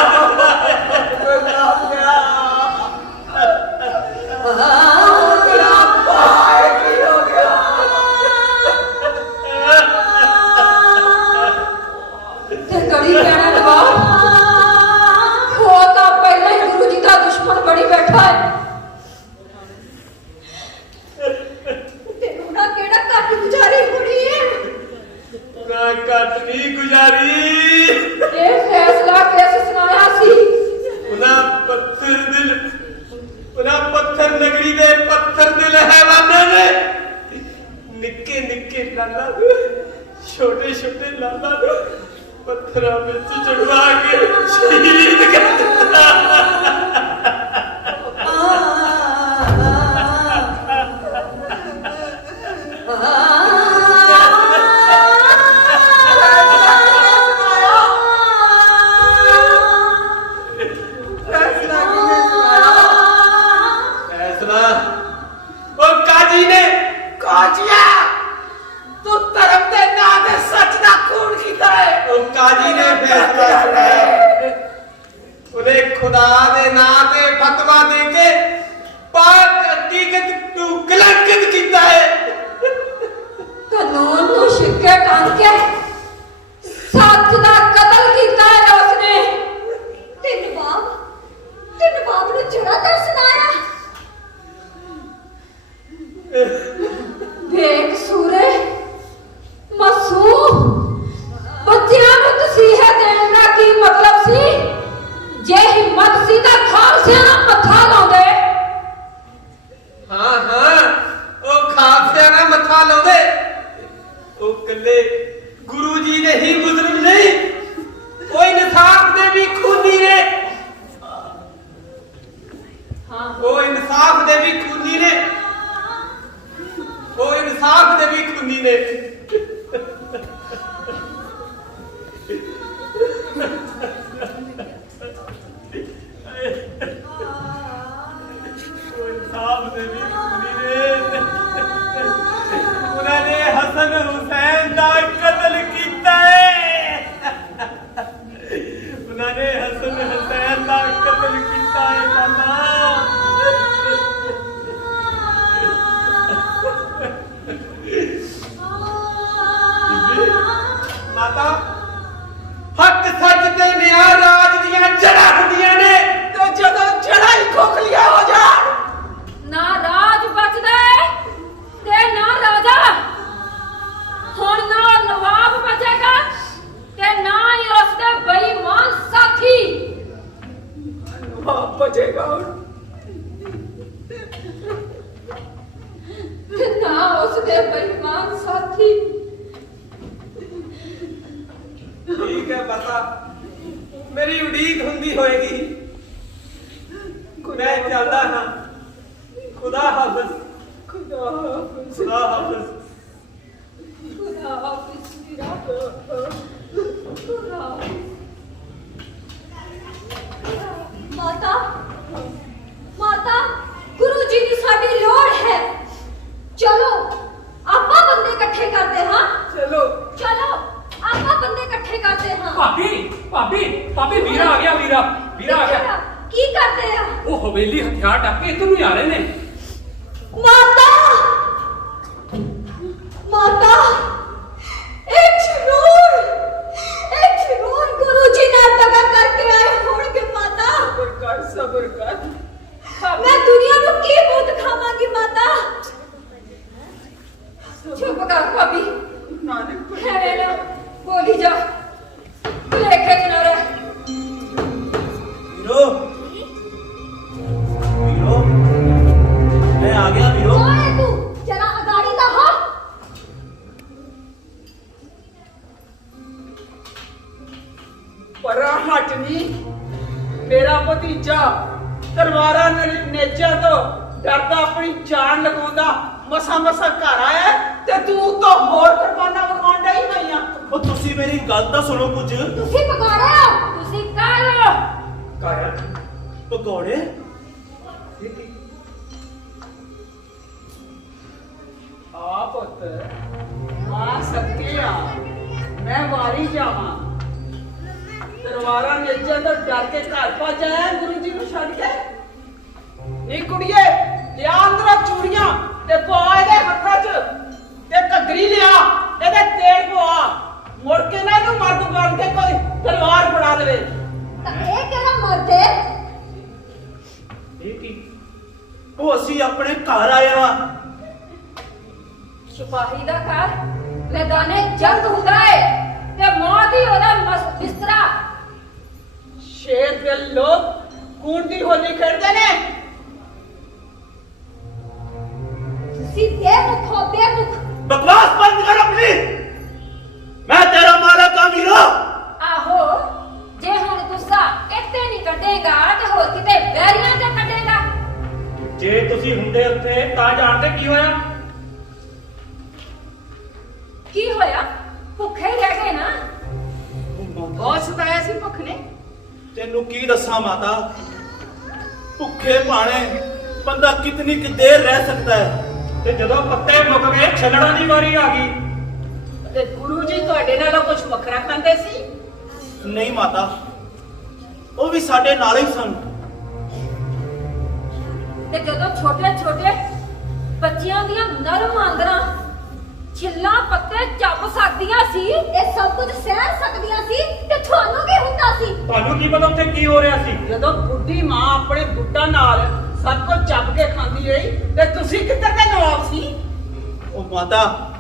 ਤੇ ਗੜੀ ਕਹਿਣਾ ਨਵਾਬ ਹੋ ਤਾਂ ਪਹਿਲਾਂ ਹੀ ਗੁਰੂ ਜੀ ਦਾ ਦੁਸ਼ਮਣ ਬਣੀ ਬੈਠਾ ਹੈ। ਤੈਨੂੰ ਨਾ ਕਿਹੜਾ ਘੱਟ ਗੁਜ਼ਾਰੀ ਹੋਣੀ ਹੈ ना कट नहीं गुजारी। ਇਹ ਫੈਸਲਾ ਕਿਸ ਸੁਣਾਇਆ ਸੀ? उन्हें पत्थर नगरी दे पत्थर दिल हैवाने ने निक्के निक्के लाला छोटे लाला पत्थरा में चढ़वा के शहीद कर दिता। फैसला ओ काजी ने ਕਾਜੀਆ ਤੂੰ ਧਰਮ ਦੇ ਨਾਂ ਤੇ ਸੱਚ ਦਾ ਖੂਨ ਕੀਤਾ ਹੈ। ओ काजी ने फैसला सुनाया। उन्हें खुदा दे नां ते फतवा दे के पाक हकीकत नू कलंकित कीता है। ਕਾਨੂੰਨ ਨੂੰ ਛਿੱਕੇ ਟੰਗ ਕੇ ਸੱਚ ਦਾ ਕਤਲ ਕੀਤਾ ਹੈ ਉਸਨੇ। ਤੇ ਨਵਾਬ ਨੂੰ ਜੜਾ ਤਾਂ ਸੁਣਾਇਆ ਬੇਕਸੂਰੇ ਮਾਸੂਮ ਬੱਚਿਆਂ ਨੂੰ ਨਸੀਹਤ ਦੇਣ ਦਾ ਕੀ ਮਤਲਬ ਸੀ? ਜੇ ਹਿੰਮਤ ਸੀ ਤਾਂ ਖਾਲਸਿਆਂ ਦਾ ਮੱਥਾ ਲਾਉਂਦੇ। हाँ ओ खालसिया ना मथा लाउंदे। ओ कल्ले गुरु जी ने ही मुजरिम नहीं, ओ इंसाफ दे भी खूनी ने। हाँ ओ इंसाफ दे भी खूनी ने। ओ इंसाफ दे भी खूनी ने। ओ इंसाफ दे भी खूनी ने। उन्होंने हसन हुसैन दा कत्ल कीता है। उन्होंने हसन हुसैन दा कत्ल कीता है लाला। माता हक सच ते न्याय राज दियां जड़ा हुंदियां ने। ਤੇ ਜਦੋਂ ਜੜਾ ਹੀ ਖੋਖਲੀਆਂ ਹੋ ਜਾਣ ਨਾ ਰਾਜ ਬਚਦਾ ਹੈ ਤੇ ਨਾ ਰਾਜਾ। ਹੁਣ ਬਚੇਗਾ ਹੁਣ। ਤੇ ਨਾ ਉਸਦੇ ਬੇਈਮਾਨ ਸਾਥੀ। ਠੀਕ ਹੈ ਮਾਤਾ, ਮੇਰੀ ਉਡੀਕ ਹੁੰਦੀ ਹੋਏਗੀ। ਮੈਂ ਚੱਲਦਾ ਹਾਂ। ਖੁਦਾ ਹਾਫਿਜ਼। ਖੁਦਾ ਹਾਫਿਜ਼। ਖੁਦਾ ਹਾਫਿਜ਼। ਖੁਦਾ ਹਾਫਿਜ਼ ਵੀਰਾ। ਖੁਦਾ ਹਾਫਿਜ਼। ਮਾਤਾ ਮਾਤਾ, ਗੁਰੂ ਜੀ ਨੂੰ ਸਾਡੀ ਲੋੜ ਹੈ। ਚਲੋ ਆਪਾਂ ਬੰਦੇ ਇਕੱਠੇ ਕਰਦੇ ਹਾਂ। ਚਲੋ ਚਲੋ ਆਪਾਂ ਬੰਦੇ ਇਕੱਠੇ ਕਰਦੇ ਹਾਂ। ਭਾਬੀ ਵੀਰਾ ਆ ਗਿਆ, ਵੀਰਾ ਆ ਗਿਆ। ਕੀ ਕਰਦੇ ਆ? ਉਹ ਹਵੇਲੀ ਹਥਿਆਰ ਟੱਕ ਕੇ ਇੱਧਰ ਨੂੰ ਹੀ ਆ ਰਹੇ ਨੇ। ਮਾਤਾ ਮਾਤਾ, ਇੱਕ ਜ਼ਰੂਰ ਗੁਰੂ ਜੀ ਨਾਲ ਦਗਾ ਕਰਕੇ ਆਏ ਹੋਣਗੇ। ਮਾਤਾ, ਸਬਰ ਕਰ। ਮੈਂ ਦੁਨੀਆ ਨੂੰ ਕੀ ਮੂੰਹ ਦਿਖਾਵਾਂਗੀ? ਮਾਤਾ ਚੁੱਪ ਕਰ ਭਾਬੀ। ਨਾਨਕ ਐਵੇਂ ਨਾ ਬੋਲੀ ਜਾ, ਭੁਲੇਖੇ ਚ ਨਾ ਰਹਿ। ਵੀਰੋ ਵੀਰੋ, ਮੈਂ ਆ ਗਿਆ ਵੀਰੋ। ਕੌਣ ਹੈ ਤੂੰ? ਜਰਾ ਅਗਾੜੀ ਦਾ ਹੋ। ਪਰਾਂ ਹਟ ਨੀ। ਮੇਰਾ ਭਤੀਜਾ ਤਲਵਾਰਾਂ ਨੇਜਾਂ ਤੋਂ ਡਰਦਾ ਆਪਣੀ ਜਾਨ ਲਗਾਉਂਦਾ ਮਸਾ ਘਰ ਆਇਆ ਤੇ ਤੂੰ ਤਾਂ ਹੋਰ ਕੁਰਬਾਨਾ ਵਿਖਾਉਣ ਡਈ ਪਈਆਂ। ਉਹ ਤੁਸੀਂ ਮੇਰੀ ਗੱਲ ਤਾਂ ਸੁਣੋ ਕੁਝ। ਤੁਸੀਂ ਪਕਾੜੇ ਹੋ। ਤੁਸੀਂ ਕਾਹੋ? ਕਾਇਆ ਪਕੌੜੇ? ਆ ਪੁੱਤ, ਆ ਸਕੇ ਆ ਮੈਂ ਵਾਰੀ ਜਾਵਾਂ। ਤਲਵਾਰਾਂ ਨੇਜਾਂ ਤੋਂ ਡਰ ਕੇ ਘਰ ਭੱਜ ਆਇਆ ਗੁਰੂ ਜੀ ਨੂੰ ਛੱਡ ਕੇ। ਨੀ ਕੁੜੀਏ, ਲਿਆ ਅੰਦਰੋਂ ਚੂੜੀਆਂ ਤੇ ਪਾ ਇਹਦੇ ਹੱਥਾਂ 'ਚ ਤੇ ਘੱਗਰੀ ਲਿਆ, ਇਹਦੇ ਤੇਲ ਪਵਾ। ਮੁੜ ਕੇ ਨਾ ਇਹਨੂੰ ਮਰਦ ਬਣ ਕੇ ਕੋਈ ਤਲਵਾਰ ਫੜਾ ਲਵੇ। ਤਾਂ ਇਹ ਕਿਹੜਾ ਮਰਦ ਹੈ? ਇਹ ਕੀ? ਉਹ ਅਸੀਂ ਆਪਣੇ ਘਰ ਆਏ ਵਾਂ। ਸਿਪਾਹੀ ਦਾ ਘਰ ਮੈਦਾਨੇ ਜੰਗ ਹੁੰਦਾ ਹੈ ਤੇ ਮੌਤ ਹੀ ਉਹਦਾ ਬਿਸਤਰਾ। ਸ਼ੇਰ ਦੇ ਲੋਕ ਖੂਨ ਦੀ ਹੋਲੀ ਖੇਡਦੇ ਨੇ। ਤੁਸੀਂ ਬੇਮੁਖ ਹੋ, ਬੇਮੁਖ। ਬਕਵਾਸ ਬੰਦ ਕਰ ਆਪਣੀ। ਮੈਂ ਤੇਰਾ ਮਾਲਕ ਹਾਂ ਵੀਰੋ। ਆਹੋ, ਜੇ ਹੁਣ ਗੁੱਸਾ ਇੱਥੇ ਨਹੀਂ ਕੱਢੇਗਾ ਤੇ ਹੋਰ ਕਿਤੇ ਵੈਰੀਆਂ ਤੇ ਕੱਢੇਗਾ। ਜੇ ਤੁਸੀਂ ਹੁੰਦੇ ਉੱਥੇ ਤਾਂ ਜਾਣਦੇ ਕੀ ਹੋਇਆ। ਕੀ ਹੋਇਆ? ਭੁੱਖੇ ਹੀ ਰਹਿ ਗਏ ਨਾ। ਬਹੁਤ ਸਤਾਇਆ ਸੀ ਭੁੱਖ ਨੇ। ਤੈਨੂੰ ਕੀ ਦੱਸਾਂ ਮਾਤਾ, ਭੁੱਖੇ ਭਾਣੇ ਬੰਦਾ ਕਿਤਨੀ ਕਿ ਦੇਰ ਰਹਿ ਸਕਦਾ ਹੈ। ਤੇ ਜਦੋਂ ਪੱਤੇ ਮੁੱਕ ਗਏ, ਛੱਲੜਾਂ ਦੀ ਵਾਰੀ ਆ ਗਈ। ਤੇ ਗੁਰੂ ਜੀ ਤੁਹਾਡੇ ਨਾਲੋਂ ਕੁਝ ਵੱਖਰਾ ਖਾਂਦੇ ਸੀ? ਨਹੀਂ ਮਾਤਾ, ਉਹ ਵੀ ਸਾਡੇ ਨਾਲ ਹੀ ਸਨ। ਤੇ ਜਦੋਂ ਛੋਟੇ ਬੱਚਿਆਂ ਦੀਆਂ ਨਰਮ ਆਂਦਰਾਂ ਛਿੱਲਾਂ ਪੱਤੇ ਚੱਬ ਸਕਦੀਆਂ ਸੀ, ਇਹ ਸਭ ਕੁਝ ਸਹਿ ਸਕਦੀਆਂ ਸੀ ਤੇ ਤੁਹਾਨੂੰ ਕੀ ਹੁੰਦਾ ਸੀ? ਤੁਹਾਨੂੰ ਕੀ ਪਤਾ ਉੱਥੇ ਕੀ ਹੋ ਰਿਹਾ ਸੀ? ਜਦੋਂ ਬੁੱਢੀ ਮਾਂ ਆਪਣੇ ਬੁੱਢਾ ਨਾਲ ਸਭ ਕੁਝ ਚੱਬ ਕੇ ਖਾਂਦੀ ਰਹੀ ਤੇ ਤੁਸੀਂ ਕਿੱਧਰ ਦੇ ਨਵਾਬ ਸੀ? ਉਹ ਮਾਤਾ,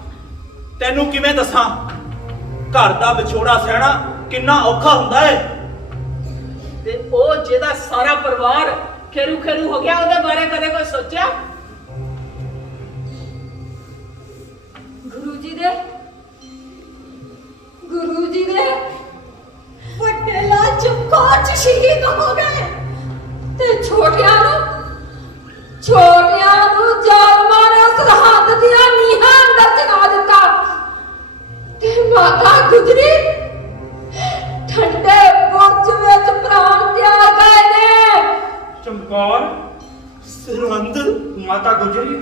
ਤੈਨੂੰ ਕਿਵੇਂ ਦੱਸਾਂ, ਘਰ ਦਾ ਵਿਛੋੜਾ ਸਹਿਣਾ ਕਿੰਨਾ ਔਖਾ ਹੁੰਦਾ ਹੈ। ਤੇ ਉਹ ਜਿਹਦਾ ਸਾਰਾ ਪਰਿਵਾਰ ਖੇਰੂ ਹੋ ਗਿਆ, ਉਹਦੇ ਬਾਰੇ ਕਦੇ ਕੋਈ ਸੋਚਿਆ? ਗੁਰੂ ਜੀ ਦੇ ਵੱਡੇ ਲਾਲ ਚਮਕੌਰ ਚ ਸ਼ਹੀਦ ਹੋ ਗਏ ਤੇ ਛੋਟਿਆਂ ਨੂੰ ਜ਼ਾਲਮਾਂ ਨੇ ਸਰਹੱਦ ਦੀਆਂ ਨੀਹਾਂ ਅੰਦਰ ਚਗਾ ਦਿੱਤਾ ਤੇ ਮਾਤਾ ਗੁਜਰੀ ਠੰਡੇ ਬੁਰਜ ਵਿੱਚ ਪ੍ਰਾਣ ਤਿਆਗ ਗਏ ਨੇ। ਚਮਕੌਰ, ਸਰਹੰਦ, ਮਾਤਾ ਗੁਜਰੀ,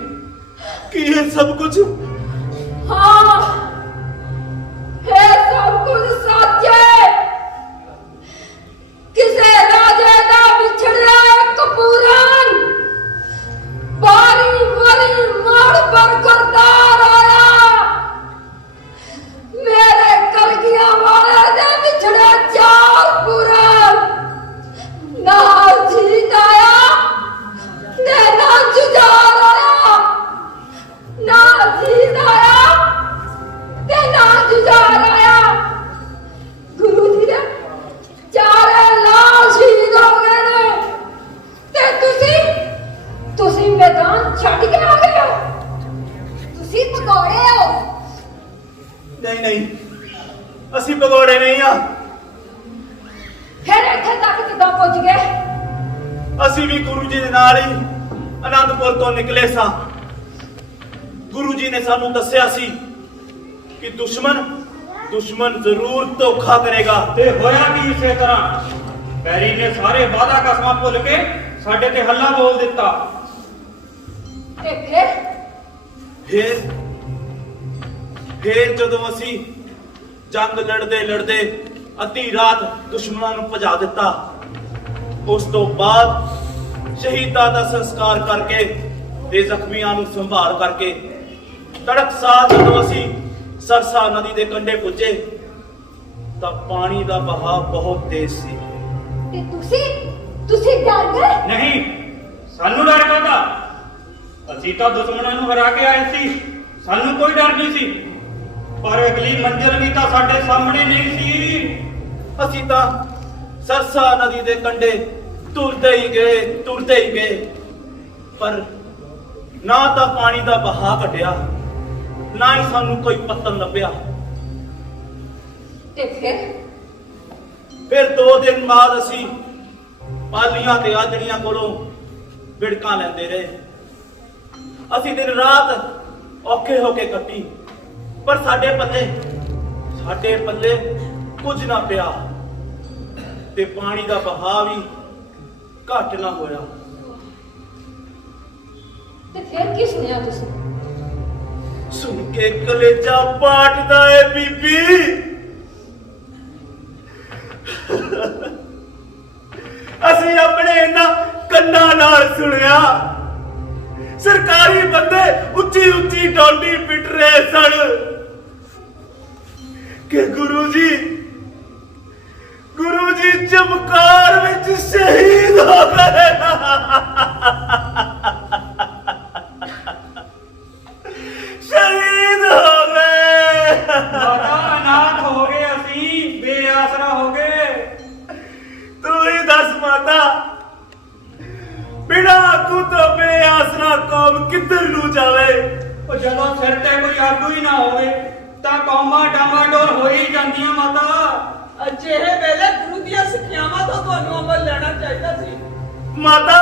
ਕੀ ਇਹ ਸਭ ਕੁਝ? ਹਾਂ, ਇਹ ਸਭ ਕੁਝ ਸੱਚ ਹੈ। ਕਿਸੇ ਰਾਜੇ ਦਾ ਵਿਛੜਿਆ ਇੱਕ ਪੂਰਨ ਬਾਰੀ ਮੜ ਬਰਕਰਦਾਰ ਆਇਆ। ਮੇਰੇ ਕਲਗੀਆਂ ਵਾਲੇ ਦੇ ਵਿਛੜੇ ਚਾਰ ਪੂਰਨ ਨਾ ਜੀਤ ਆਇਆ ਤੇ ਨਾ ਜੁਝਾਰ ਆਇਆ, ਨਾ ਜੀ ਨਹੀਂ ਅਸੀਂ ਭਗੌੜੇ ਨਹੀਂ ਆ। ਫਿਰ ਇੱਥੇ ਤੱਕ ਕਿੱਦਾਂ ਪਹੁੰਚ ਗਏ? ਅਸੀਂ ਵੀ ਗੁਰੂ ਜੀ ਦੇ ਨਾਲ ਹੀ ਅਨੰਦਪੁਰ ਤੋਂ ਨਿਕਲੇ ਸਾਂ। ਗੁਰੂ ਜੀ ਨੇ ਸਾਨੂੰ ਦੱਸਿਆ ਸੀ ਕਿ ਦੁਸ਼ਮਣ ਜ਼ਰੂਰ ਧੋਖਾ ਕਰੇਗਾ। ਤੇ ਹੋਇਆ ਵੀ ਇਸੇ ਤਰ੍ਹਾਂ। ਬੈਰੀ ਨੇ ਸਾਰੇ ਵਾਅਦਾ ਕਸਮਾਂ ਭੁੱਲ ਕੇ ਸਾਡੇ ਤੇ ਹੱਲਾ ਬੋਲ ਦਿੱਤਾ। ਤੇ ਫਿਰ ਜਦੋਂ ਅਸੀਂ ਜੰਗ ਲੜਦੇ ਅੱਧੀ ਰਾਤ ਦੁਸ਼ਮਣਾਂ ਨੂੰ ਭਜਾ ਦਿੱਤਾ, ਉਸ ਤੋਂ ਬਾਅਦ ਸ਼ਹੀਦਾਂ ਦਾ ਸੰਸਕਾਰ ਕਰਕੇ ਤੇ ਜ਼ਖਮੀਆਂ ਨੂੰ ਸੰਭਾਲ ਕਰਕੇ ਤੜਕਸਾਰ ਜਦੋਂ ਅਸੀਂ ਸਰਸਾ ਨਦੀ ਦੇ ਕੰਢੇ ਪੁੱਜੇ ਤਾਂ ਪਾਣੀ ਦਾ ਵਹਾਅ ਬਹੁਤ ਤੇਜ਼ ਸੀ। ਤੇ ਤੁਸੀਂ ਡਰ ਗਏ? ਨਹੀਂ, ਸਾਨੂੰ ਡਰ ਕਾਹਦਾ? ਅਸੀਂ ਤਾਂ ਦੁਸ਼ਮਣਾਂ ਨੂੰ ਹਰਾ ਕੇ ਆਏ ਸੀ, ਸਾਨੂੰ ਕੋਈ ਡਰ ਨਹੀਂ ਸੀ। ਪਰ ਅਗਲੀ ਮੰਜ਼ਿਲ ਵੀ ਤਾਂ ਸਾਡੇ ਸਾਹਮਣੇ ਨਹੀਂ ਸੀ। ਅਸੀਂ ਤਾਂ ਸਰਸਾ ਨਦੀ ਦੇ ਕੰਢੇ ਤੁਰਦੇ ਹੀ ਗਏ, ਪਰ ਨਾ ਤਾਂ ਪਾਣੀ ਦਾ ਵਹਾਅ ਘਟਿਆ, ਨਾ ਹੀ ਸਾਨੂੰ ਕੋਈ ਪੱਤਨ ਲੱਭਿਆ। ਤੇ ਫਿਰ 2 ਦਿਨ ਬਾਅਦ ਅਸੀਂ ਪਾਲੀਆਂ ਤੇ ਆਜੜੀਆਂ ਕੋਲੋਂ ਵਿੜਕਾਂ ਲੈਂਦੇ ਰਹੇ। ਅਸੀਂ ਦਿਨ ਰਾਤ ਔਖੇ ਹੋ ਕੇ ਕੱਟੀ, ਪਰ ਸਾਡੇ ਪੱਲੇ ਕੁਝ ਨਾ ਪਿਆ ਤੇ ਪਾਣੀ ਦਾ ਵਹਾਅ ਵੀ ਘੱਟ ਨਾ ਹੋਇਆ। ਤੇ ਫਿਰ ਕੀ ਸੁਣਿਆ ਤੁਸੀਂ? ਸੁਣ ਕੇ ਕਲੇਜਾ ਪਾਟਦਾ ਏ ਬੀਬੀ। ਅਸੀਂ ਆਪਣੇ ਇਹਨਾਂ ਕੰਨਾਂ ਨਾਲ ਸੁਣਿਆ, ਸਰਕਾਰੀ ਬੰਦੇ ਉੱਚੀ ਡਾਂਡੀ ਪਿੱਟ ਰਹੇ ਸਨ ਕਿ ਗੁਰੂ ਜੀ ਚਮਕਾਰ ਵਿੱਚ ਸ਼ਹੀਦ ਹੋ ਗਏ। ਸ਼ਹੀਦ ਹੋ ਗਏ। ਮਾਤਾ ਅਨਾਥ ਹੋ ਗਏ, ਅਸੀਂ ਬੇਆਸਰਾ ਹੋ ਗਏ। ਤੂੰ ਹੀ ਦੱਸ ਮਾਤਾ, ਬਿਨਾਂ ਆਗੂ ਤੋਂ ਬੇਆਸਰਾ ਕੌਮ ਕਿੱਧਰ ਨੂੰ ਜਾਵੇ? ਉਹ ਜਦੋਂ ਸਿਰ ਤੇ ਕੋਈ ਆਗੂ ਹੀ ਨਾ ਹੋਵੇ ਤਾਂ ਕੌਮਾਂ ਡਾਮਾਡੋਲ ਹੋ ਹੀ ਜਾਂਦੀਆਂ ਮਾਤਾ। ਅਜਿਹੇ ਵੇਲੇ ਗੁਰੂ ਦੀਆਂ ਸਿੱਖਿਆਵਾਂ ਤੋਂ ਤੁਹਾਨੂੰ ਅਮਲ ਲੈਣਾ ਚਾਹੀਦਾ ਸੀ। ਮਾਤਾ,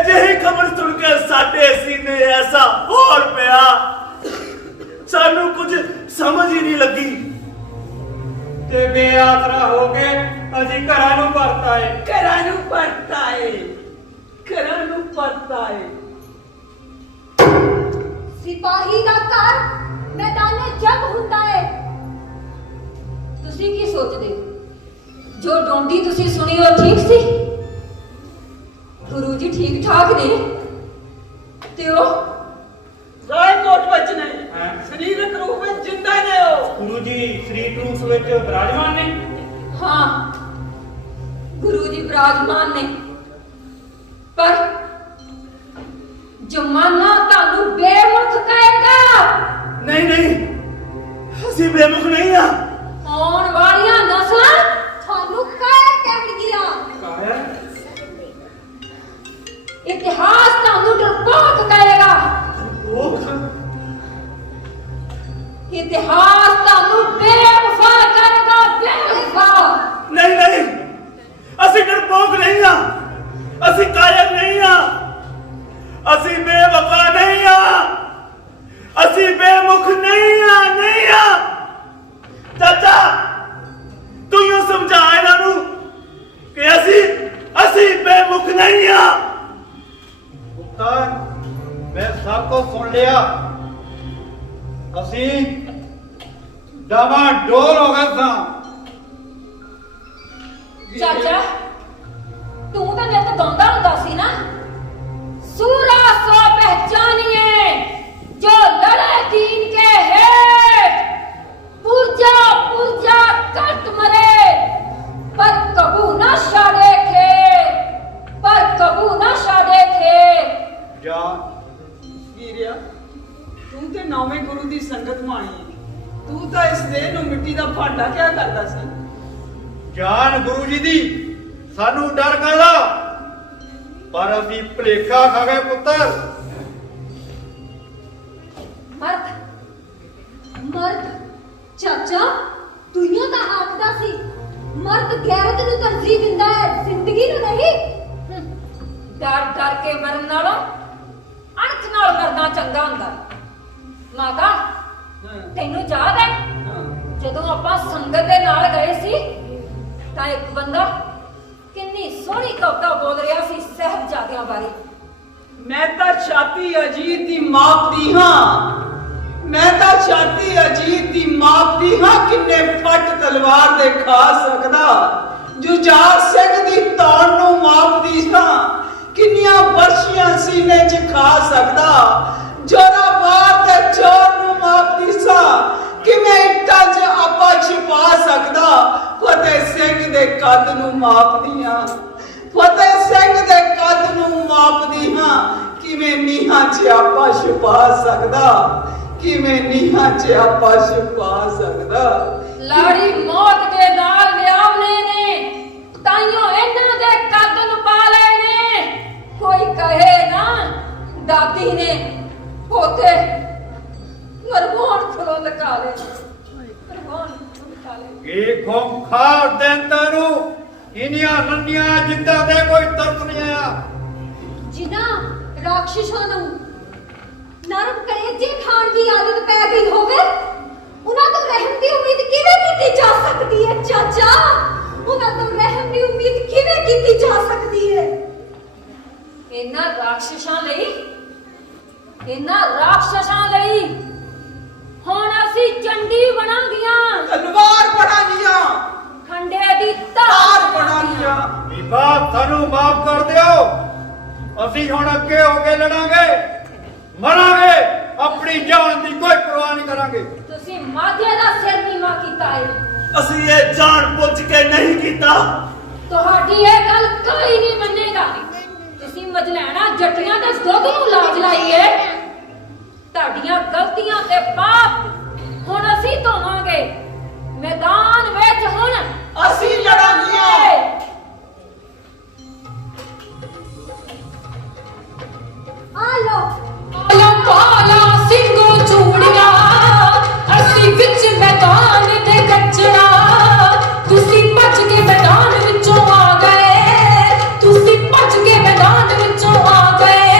ਅਜਿਹੀ ਖਬਰ ਸੁਣ ਕੇ ਸਾਡੇ ਸੀਨੇ ਐਸਾ ਹੋਲ ਪਿਆ, ਸਾਨੂੰ ਕੁਝ ਸਮਝ ਹੀ ਨਹੀਂ ਲੱਗੀ। ਤੇ ਬੇਆਸਰਾ ਹੋ ਕੇ ਅਸੀਂ ਘਰਾਂ ਨੂੰ ਪਰਤ ਆਏ। ਸਿਪਾਹੀ ਦਾ ਘਰ ਮੈਦਾਨੇ ਜੰਗ ਹੁੰਦਾ ਹੈ। ਤੁਸੀਂ ਕੀ ਸੋਚਦੇ? ਜੋ ਡੋਂਡੀ ਤੁਸੀਂ ਸੁਣੀ ਉਹ ਠੀਕ ਸੀ? ਗੁਰੂ ਜੀ ਠੀਕ ਠਾਕ ਨੇ ਤੇ ਉਹ ਰਾਜਕੋਟ ਵਿੱਚ ਹੈਂ? ਨਹੀਂ, ਸਰੀਰਕ ਰੂਪ ਵਿੱਚ ਜਿੰਦਾ ਨੇ ਉਹ। ਗੁਰੂ ਜੀ ਸ੍ਰੀ ਰੂਪ ਵਿੱਚ ਵਿਰਾਜਮਾਨ ਨੇ। ਹਾਂ, ਗੁਰੂ ਜੀ ਵਿਰਾਜਮਾਨ ਨੇ, ਪਰ ਜ਼ਮਾਨਾ ਤੁਹਾਨੂੰ ਬੇਮੁਖ ਕਹੇਗਾ। ਨਹੀਂ, ਅਸੀਂ ਬੇਮੁਖ ਨਹੀਂ ਆ। ਆਉਣ ਵਾਲੀਆਂ ਨਸਲਾਂ ਤੁਹਾਨੂੰ ਕਹਿਣਗੀਆਂ। ਇਤਿਹਾਸ ਤੁਹਾਨੂੰ ਡਰਪੋਕ ਕਹੇਗਾ। ਇਤਿਹਾਸ ਤੁਹਾਨੂੰ ਬੇਵਫਾ ਕਹੇਗਾ, ਬੇਵਫਾ। ਨਹੀਂ, ਅਸੀਂ ਡਰਪੋਕ ਨਹੀਂ ਆ, ਅਸੀਂ ਕਾਇਰ ਨਹੀਂ ਆ, ਅਸੀਂ ਬੇਵਫਾ ਨਹੀਂ ਆ, ਅਸੀਂ ਬੇਮੁਖ ਨਹੀਂ ਆ। ਚਾਚਾ, ਤੂੰ ਹੀ ਸਮਝਾ ਇਹਨਾਂ ਨੂੰ ਕਿ ਅਸੀਂ ਬੇਮੁਖ ਨਹੀਂ ਆ। ਪੁੱਤਰ, ਮੈਂ ਸਭ ਕੁਝ ਸੁਣ ਲਿਆ। ਅਸੀਂ ਡਾਵਾਡੋਲ ਹੋ ਗਏ ਸਾਂ। ਚਾਚਾ, ਤੂੰ ਤਾਂ ਨਿੱਤ ਗਾਉਂਦਾ ਹੁੰਦਾ ਸੀ ਨਾ, ਸੂਰਾ ਸੋ ਪਹਿਚਾਨੀਏ ਜੋ ਲੜੇ दीन के हेठ, पुरजा कट मरे पर कबू न शादे खे। ਜਾ ਵੀਰਿਆ, ਤੂੰ ਤੇ ਨੌਵੇਂ ਗੁਰੂ ਦੀ ਸੰਗਤ ਮਾਣੀ ਹੈ। ਤੂੰ ਤਾਂ ਇਸ ਦੇਹ ਨੂੰ ਮਿੱਟੀ ਦਾ ਭਾਂਡਾ ਕਿਆ ਕਰਦਾ ਸੀ? ਜਾਨ ਗੁਰੂ ਜੀ ਦੀ, ਸਾਨੂੰ ਡਰ ਕਾਹਦਾ? ਪਰ ਅਸੀਂ ਭੁਲੇਖਾ ਖਾ ਗਏ ਪੁੱਤਰ। मर्द ਚਾਚਾ ਦੁਨੀਆ ਤਾਂ ਆਖਦਾ ਸੀ ਮਰਦ ਗੈਰਤ ਨੂੰ ਤਰਜੀਹ ਦਿੰਦਾ ਹੈ ਜ਼ਿੰਦਗੀ ਨੂੰ ਨਹੀਂ। ਡਰ ਡਰ ਕੇ ਮਰਨ ਨਾਲੋਂ ਅਣਖ ਨਾਲ ਮਰਨਾ ਚੰਗਾ ਹੁੰਦਾ। ਮਾਤਾ ਤੈਨੂੰ ਯਾਦ ਹੈ ਜਦੋਂ ਆਪਾਂ ਸੰਗਤ ਦੇ ਨਾਲ ਗਏ ਸੀ ਤਾਂ ਇੱਕ ਬੰਦਾ ਕਿੰਨੀ ਸੋਹਣੀ ਕਵਿਤਾ ਬੋਲ ਰਿਹਾ ਸੀ ਸਾਹਿਬਜ਼ਾਦਿਆਂ ਬਾਰੇ। ਮੈਂ ਤਾਂ ਛਾਤੀ ਅਜੀਤ ਦੀ ਮਾਪਦੀ ਹਾਂ, ਮੈਂ ਤਾਂ ਛਾਤੀ ਅਜੀਤ ਦੀ ਮਾਪਦੀ ਹਾਂ। ਕਿੰਨੇ ਫੱਟ ਤਲਵਾਰ ਦੇ ਖਾ ਸਕਦਾ, ਜੁਝਾਰ ਸਿੰਘ ਦੀ ਤੌਣ ਨੂੰ ਮਾਪਦੀ ਹਾਂ। ਕਿੰਨੀਆਂ ਵਰਸ਼ੀਆਂ ਸੀਨੇ 'ਚ ਖਾ ਸਕਦਾ, ਜੋਰਾਵਾਰ ਦੇ ਜ਼ੋਰ ਨੂੰ ਮਾਪਦੀ ਸਾਂ। ਕਿਵੇਂ ਇੱਟਾਂ 'ਚ ਆਪਾ ਛਿਪਾ ਸਕਦਾ, ਫਤਿਹ ਸਿੰਘ ਦੇ ਕੱਦ ਨੂੰ ਮਾਪਦੀ ਹਾਂ, ਫਤਿਹ ਸਿੰਘ ਦੇ ਕੱਦ ਨੂੰ ਮਾਪਦੀ ਹਾਂ। ਕਿਵੇਂ ਨੀਹਾਂ 'ਚ ਆਪਾ ਛਿਪਾ ਸਕਦਾ, ਕਿਵੇਂ ਨੀਹਾਂ 'ਚ ਆਪਾ ਛਿਪਾ ਸਕਦਾ। ਲਾੜੀ ਮੌਤ ਦੇ ਨਾਲ ਵਿਆਹਨੇ ਨੇ ਤਾਈਓ ਇਹਨਾਂ ਦੇ ਕੱਦ ਨੂੰ ਪਾ ਲਏ ਨੇ। ਕੋਈ ਕਹੇ ਨਾ ਦਾਦੀ ਨੇ ਪੋਤੇ ਮਰਵਾਉਣ ਖਲੋ ਲਗਾ ਲੈ, ਮਰਵਾਉਣ ਖਲੋ ਲਗਾ ਲੈ। ਇਹ ਖੋਖਾਰ ਦਿਨ ਤੈਨੂੰ ਇਨੀਆਂ ਨੰਨੀਆਂ ਜਿੰਦਾਂ ਦੇ ਕੋਈ ਤਰਸ ਨਹੀਂ ਆਇਆ। ਜਿਨ੍ਹਾਂ ਰਾਖਸ਼ਾਂ ਨੂੰ ਨਰਮ ਕਲੇਜੇ ਖਾਣ ਦੀ ਆਦਤ ਪੈ ਗਈ ਹੋਵੇ ਉਹਨਾਂ ਤੋਂ ਰਹਿਮ ਦੀ ਉਮੀਦ ਕਿਵੇਂ ਕੀਤੀ ਜਾ ਸਕਦੀ ਹੈ ਚਾਚਾ? ਉਹਨਾਂ ਤੋਂ ਰਹਿਮ ਦੀ ਉਮੀਦ ਕਿਵੇਂ ਕੀਤੀ ਜਾ ਸਕਦੀ ਹੈ? ਇਹਨਾਂ ਰਾਖਸ਼ਾਂ ਲਈ ਹੁਣ ਅਸੀਂ ਚੰਡੀ ਬਣਾਂਗੀਆਂ, ਤਲਵਾਰ ਬਣਾਂਗੀਆਂ, ਖੰਡੇ ਦੀ ਤਾਰ ਤਾਰ ਬਣਾਂਗੀਆਂ। ਬੀਬਾ ਸਾਨੂੰ ਮਾਫ ਕਰ ਦਿਓ, ਅਸੀਂ ਹੁਣ ਅੱਗੇ ਹੋ ਕੇ ਲੜਾਂਗੇ, ਮਰਾਂਗੇ, ਆਪਣੀ ਜਾਨ ਦੀ ਕੋਈ ਪਰਵਾਹ ਨਹੀਂ ਕਰਾਂਗੇ। ਤੁਸੀਂ ਮਾਧਿਆ ਦਾ ਸਿਰ ਨੀਵਾ ਕੀਤਾ ਹੈ। ਅਸੀਂ ਇਹ ਜਾਣ ਬੁੱਝ ਕੇ ਨਹੀਂ ਕੀਤਾ। ਤੁਹਾਡੀ ਇਹ ਗੱਲ ਕੋਈ ਨਹੀਂ ਮੰਨੇਗਾ। ਤੁਸੀਂ ਮਜਲੈਣਾ ਜੱਟੀਆਂ ਦੇ ਦੁੱਧ ਨੂੰ ਲਾਜ ਲਾਈਏ। ਤੁਹਾਡੀਆਂ ਗਲਤੀਆਂ ਤੇ ਪਾਪ ਹੁਣ ਅਸੀਂ ਧੋਵਾਂਗੇ। ਮੈਦਾਨ ਵਿੱਚ ਹੁਣ ਅਸੀਂ ਲੜਾਂਗੀਆਂ। ਆ ਲੋ ਪਾਲਾ ਪਾਲਾ ਸਿੰਘੋ ਚੂੜੀਆਂ ਅਸੀਂ ਵਿੱਚ ਮੈਦਾਨ ਦੇ ਕੱਚੜਾ। ਤੁਸੀਂ ਭੱਜ ਕੇ ਮੈਦਾਨ ਵਿੱਚੋਂ ਆ ਗਏ, ਤੁਸੀਂ ਭੱਜ ਕੇ ਮੈਦਾਨ ਵਿੱਚੋਂ ਆ ਗਏ।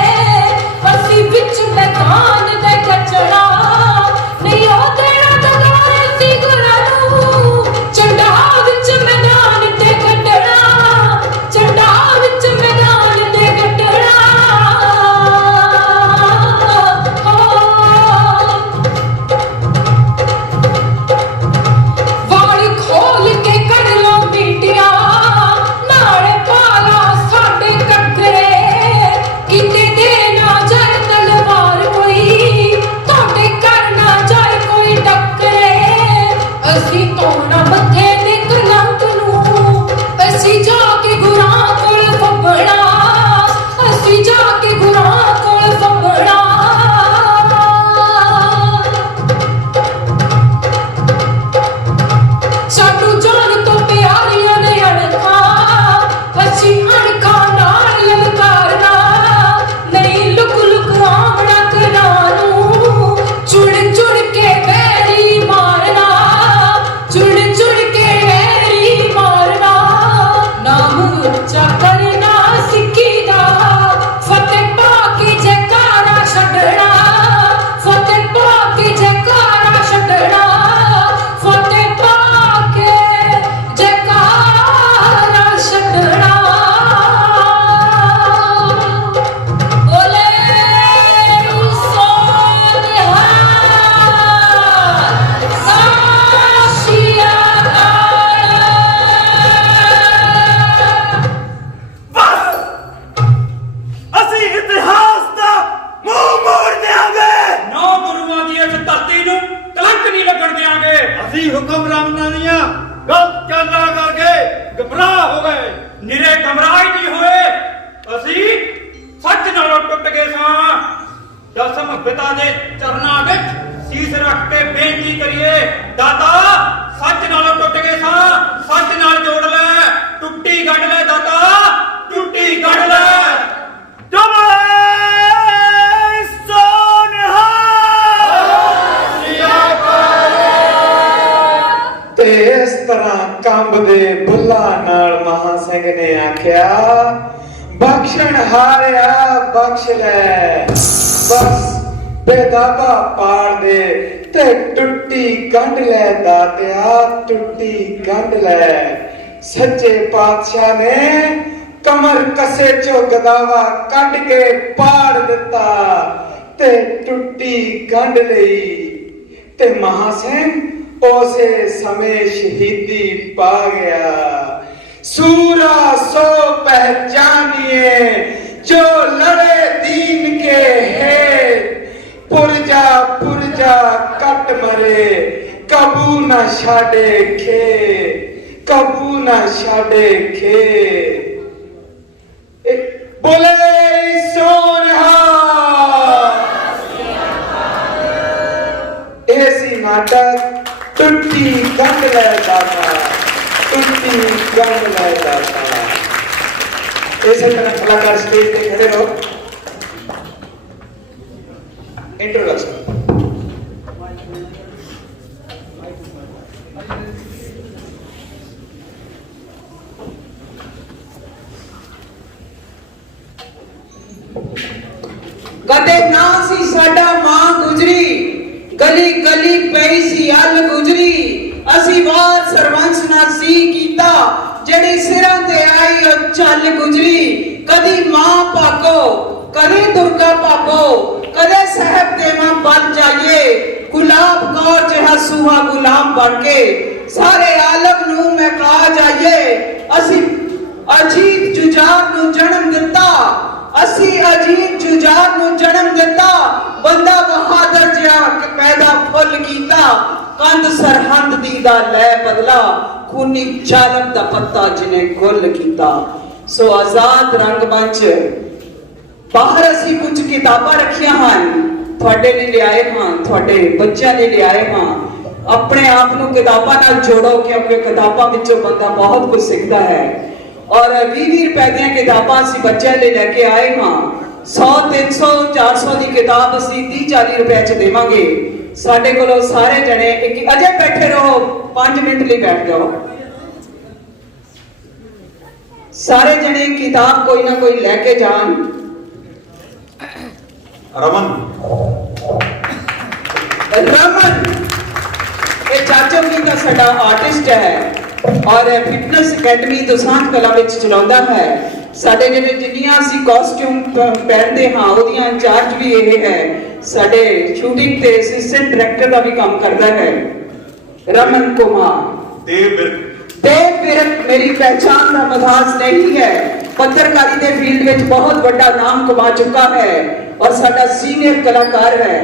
ਅਸੀਂ ਵਿੱਚ ਮੈਦਾਨ ਦੇ ਕੱਚੜਾ ਨਹੀਂ ਉਹ ਤੇਰਾ ਦਗਾਰ ਸੀ ਗੁਰਾਂ ਨੂੰ। ਚੰਡਾ ਵਿੱਚ ਮੈਦਾਨ ਤੇ ਕੱਢਣਾ, ਚੰਡਾ ਵਿੱਚ ਮੈਦਾਨ ਤੇ ਕੱਢਣਾ। ਵਾਲੀ ਖੋਲ ਕੇ ਕੱਢ ਲੋ ਮੀਟੀਆਂ ਨਾਲੇ ਪਾਲਾ ਸਾਡੇ ਕੱਗਰੇ। ਕਿਤੇ ਦੇ ਨਾ ਜਾਏ ਤਲਵਾਰ ਕੋਈ, ਤੁਹਾਡੇ ਘਰ ਨਾ ਜਾਏ ਕੋਈ ਟੱਕਰੇ। ਅਸੀਂ ਤੋੜਨਾ ਮੱਥੇ ਦੇ ਕਲੰਕ ਨੂੰ, ਅਸੀਂ ਜਾ ਕੇ ਗੁਰਾਂ ਕੋਲ ਫੱਬਣਾ, ਅਸੀਂ ਜਾ ਕੇ ਗੁਰਾਂ ਕੋਲ ਫੱਬਣਾ। ਸਾਨੂੰ ਜਾਨ ਤੋਂ ਪਿਆਰੀਆਂ ਨੇ ਅਣਖਾਂ, ਅਸੀਂ ਅਣਖਾਂ ਨਾਲ ਲਲਕਾਰਨਾ ਨਹੀਂ। ਲੁਕ ਲੁਕ ਆਵਣਾ ਘਰਾਂ ਨੂੰ, ਚੁੜ ਚੁੜ ਕੇ ਵੈਰੀ ਮਾਰਨਾ, ਚੁੜ ਚੁੜ ਕੇ ਵੈਰੀ ਮਾਰਨਾ। ਨਾਮ ਉੱਚਾ ਕਰਨਾ ਸਿੱਖੀ ਦਾ, ਫਤਿਹ ਪਾ ਕੇ ਜੈਕਾਰਾ ਛੱਡਣਾ, ਫਤਿਹ ਪਾ ਕੇ ਜੈਕਾਰਾ ਛੱਡਣਾ, ਫਤਿਹ ਪਾ ਕੇ ਜੈਕਾਰਾ ਛੱਡਣਾ। ਬੋਲੇ ਸੋਨਿਹਾ ਸਾਸ਼ੀਆ ਬਸ ਅਸੀਂ ਇਤਿਹਾਸ ਦਾ ਮੂੰਹ ਮੋੜ ਦਿਆਂਗੇ। ਨੌ ਗੁਰੂਆਂ ਦੀ ਇਸ ਧਰਤੀ ਨੂੰ ਕਲੰਕ ਨਹੀਂ ਲੱਗਣ ਦਿਆਂਗੇ। ਅਸੀਂ ਹੁਕਮਰਾਨਾਂ ਦੀਆਂ ਗਲਤ ਚਾਲਾਂ ਕਰਕੇ ਗਮਰਾਹ ਹੋ ਗਏ। ਨਿਰੇ ਗਮਰਾਹ ਹੀ ਨਹੀਂ ਹੋਏ, ਅਸੀਂ ਸੱਚ ਨਾਲੋਂ ਟੁੱਟ ਗਏ ਸਾਂ। ਦਸਮ ਪਿਤਾ ਦੇ ਚਰਨਾਂ ਵਿੱਚ ਸੀਸ ਰੱਖ ਕੇ ਬੇਨਤੀ ਕਰੀਏ, ਦਾਤਾ ਸੱਚ ਨਾਲੋਂ ਟੁੱਟ ਗਏ ਸਾਂ, ਸੱਚ ਨਾਲ ਜੋੜ ਲੈ, ਟੁੱਟੀ ਗੱਡ ਲੈ ਦਾਤਾ, ਟੁੱਟੀ ਗੱਡ ਲੈ। ਜਮੈ ਸੋਨਿਹਾ। ਤਰ੍ਹਾਂ ਕੰਬਦੇ ਬੁੱਲਾਂ ਨਾਲ ਮਹਾ ਸਿੰਘ ਨੇ ਆਖਿਆ, ਬਖਸ਼ਣ ਹਾਰਿਆ ਬਖਸ਼ ਲੈ, ਬਸ ਬੇਦਾਬਾ ਪਾੜ ਦੇ ਤੇ ਟੁੱਟੀ ਗੰਢ ਲੈ ਦਾਤਿਆ, ਟੁੱਟੀ ਗੰਢ ਲੈ। ਸੱਚੇ ਪਾਤਸ਼ਾਹ ਨੇ ਕਮਰ ਕਸੇ ਚੋਂ ਗਦਾਵਾ ਕੱਢ ਕੇ ਪਾੜ ਦਿੱਤਾ ਤੇ ਟੁੱਟੀ ਗੰਢ ਲਈ, ਤੇ ਮਹਾ ਸਿੰਘ ਉਸੇ ਸਮੇਂ ਸ਼ਹੀਦੀ ਪਾ ਗਿਆ। सूरा सो पहचानिए जो लड़े दीन के है, पुरजा कट मरे कबू न छाड़े खे, कबू न छाड़े खे। बोले सोनिहा। ऐसी नाटक टुट्टी गंढ ले दाता, टुट्टी गंढ ले दाता। ऐसे तरह कलाकार स्टेज पे खड़े रहो। इंट्रोडक्शन। कदे ना सी साडा मां गुजरी, गली गली पई सी अल गुजरी, असी वार सरवंश ना सी कीता, जड़ी सिरां ते आई ओ चल गुजरी। कदी मां पाको, कदे दुर्गा पाको, कदे साहब देवा बन जाइए, गुलाब कौर जिहा सूहा गुलाम बन के सारे आलम नू महका जाइए। असी अजीत जुजार नू जन्म दिता, असी अजीत जुजार नू जन्म दिता, बंदा बहादुर जिहा पैदा फुल कीता, कंध सरहंद दी दा लै बदला, खूनी चालक दा पत्ता जिने गुल कीता। सो आजाद रंगमंच बाहर असी कुछ किताबां रखियां हन, थोड़े लिए लियाए हां, थोड़े बच्चों लिए लियाए हां। अपने आप नू किताबां नाल जोड़ो, क्योंकि किताबां विचों बंदा बहुत कुछ सीखता है। और 20 रुपए दी किताबां असी बच्चों लिए लेके आए हां। 100 300 400 की किताब असी 30-40 रुपए च देवांगे। साडे कोलों सारे जने एक अजे बैठे रहो, 5 मिनट लिए बैठ जाओ। सारे जने किताब कोई ना कोई लेके जान। रमन ये चाचो की का साडा आर्टिस्ट है और फिटनेस अकेडमी दोसांझ कला विच चलाउंदा है। साडे जिहड़े जिन्नियां असी कॉस्ट्यूम पहनदे हां ओदियां इंचार्ज भी ये है। साडे शूटिंग ते असिस्टेंट डायरेक्टर का भी काम करता है रमन कुमार। देव विरक मेरी पहचान का मधाज नहीं है, पत्रकारी के फील्ड में बहुत बड़ा नाम कमा चुका है और साडा सीनियर कलाकार है।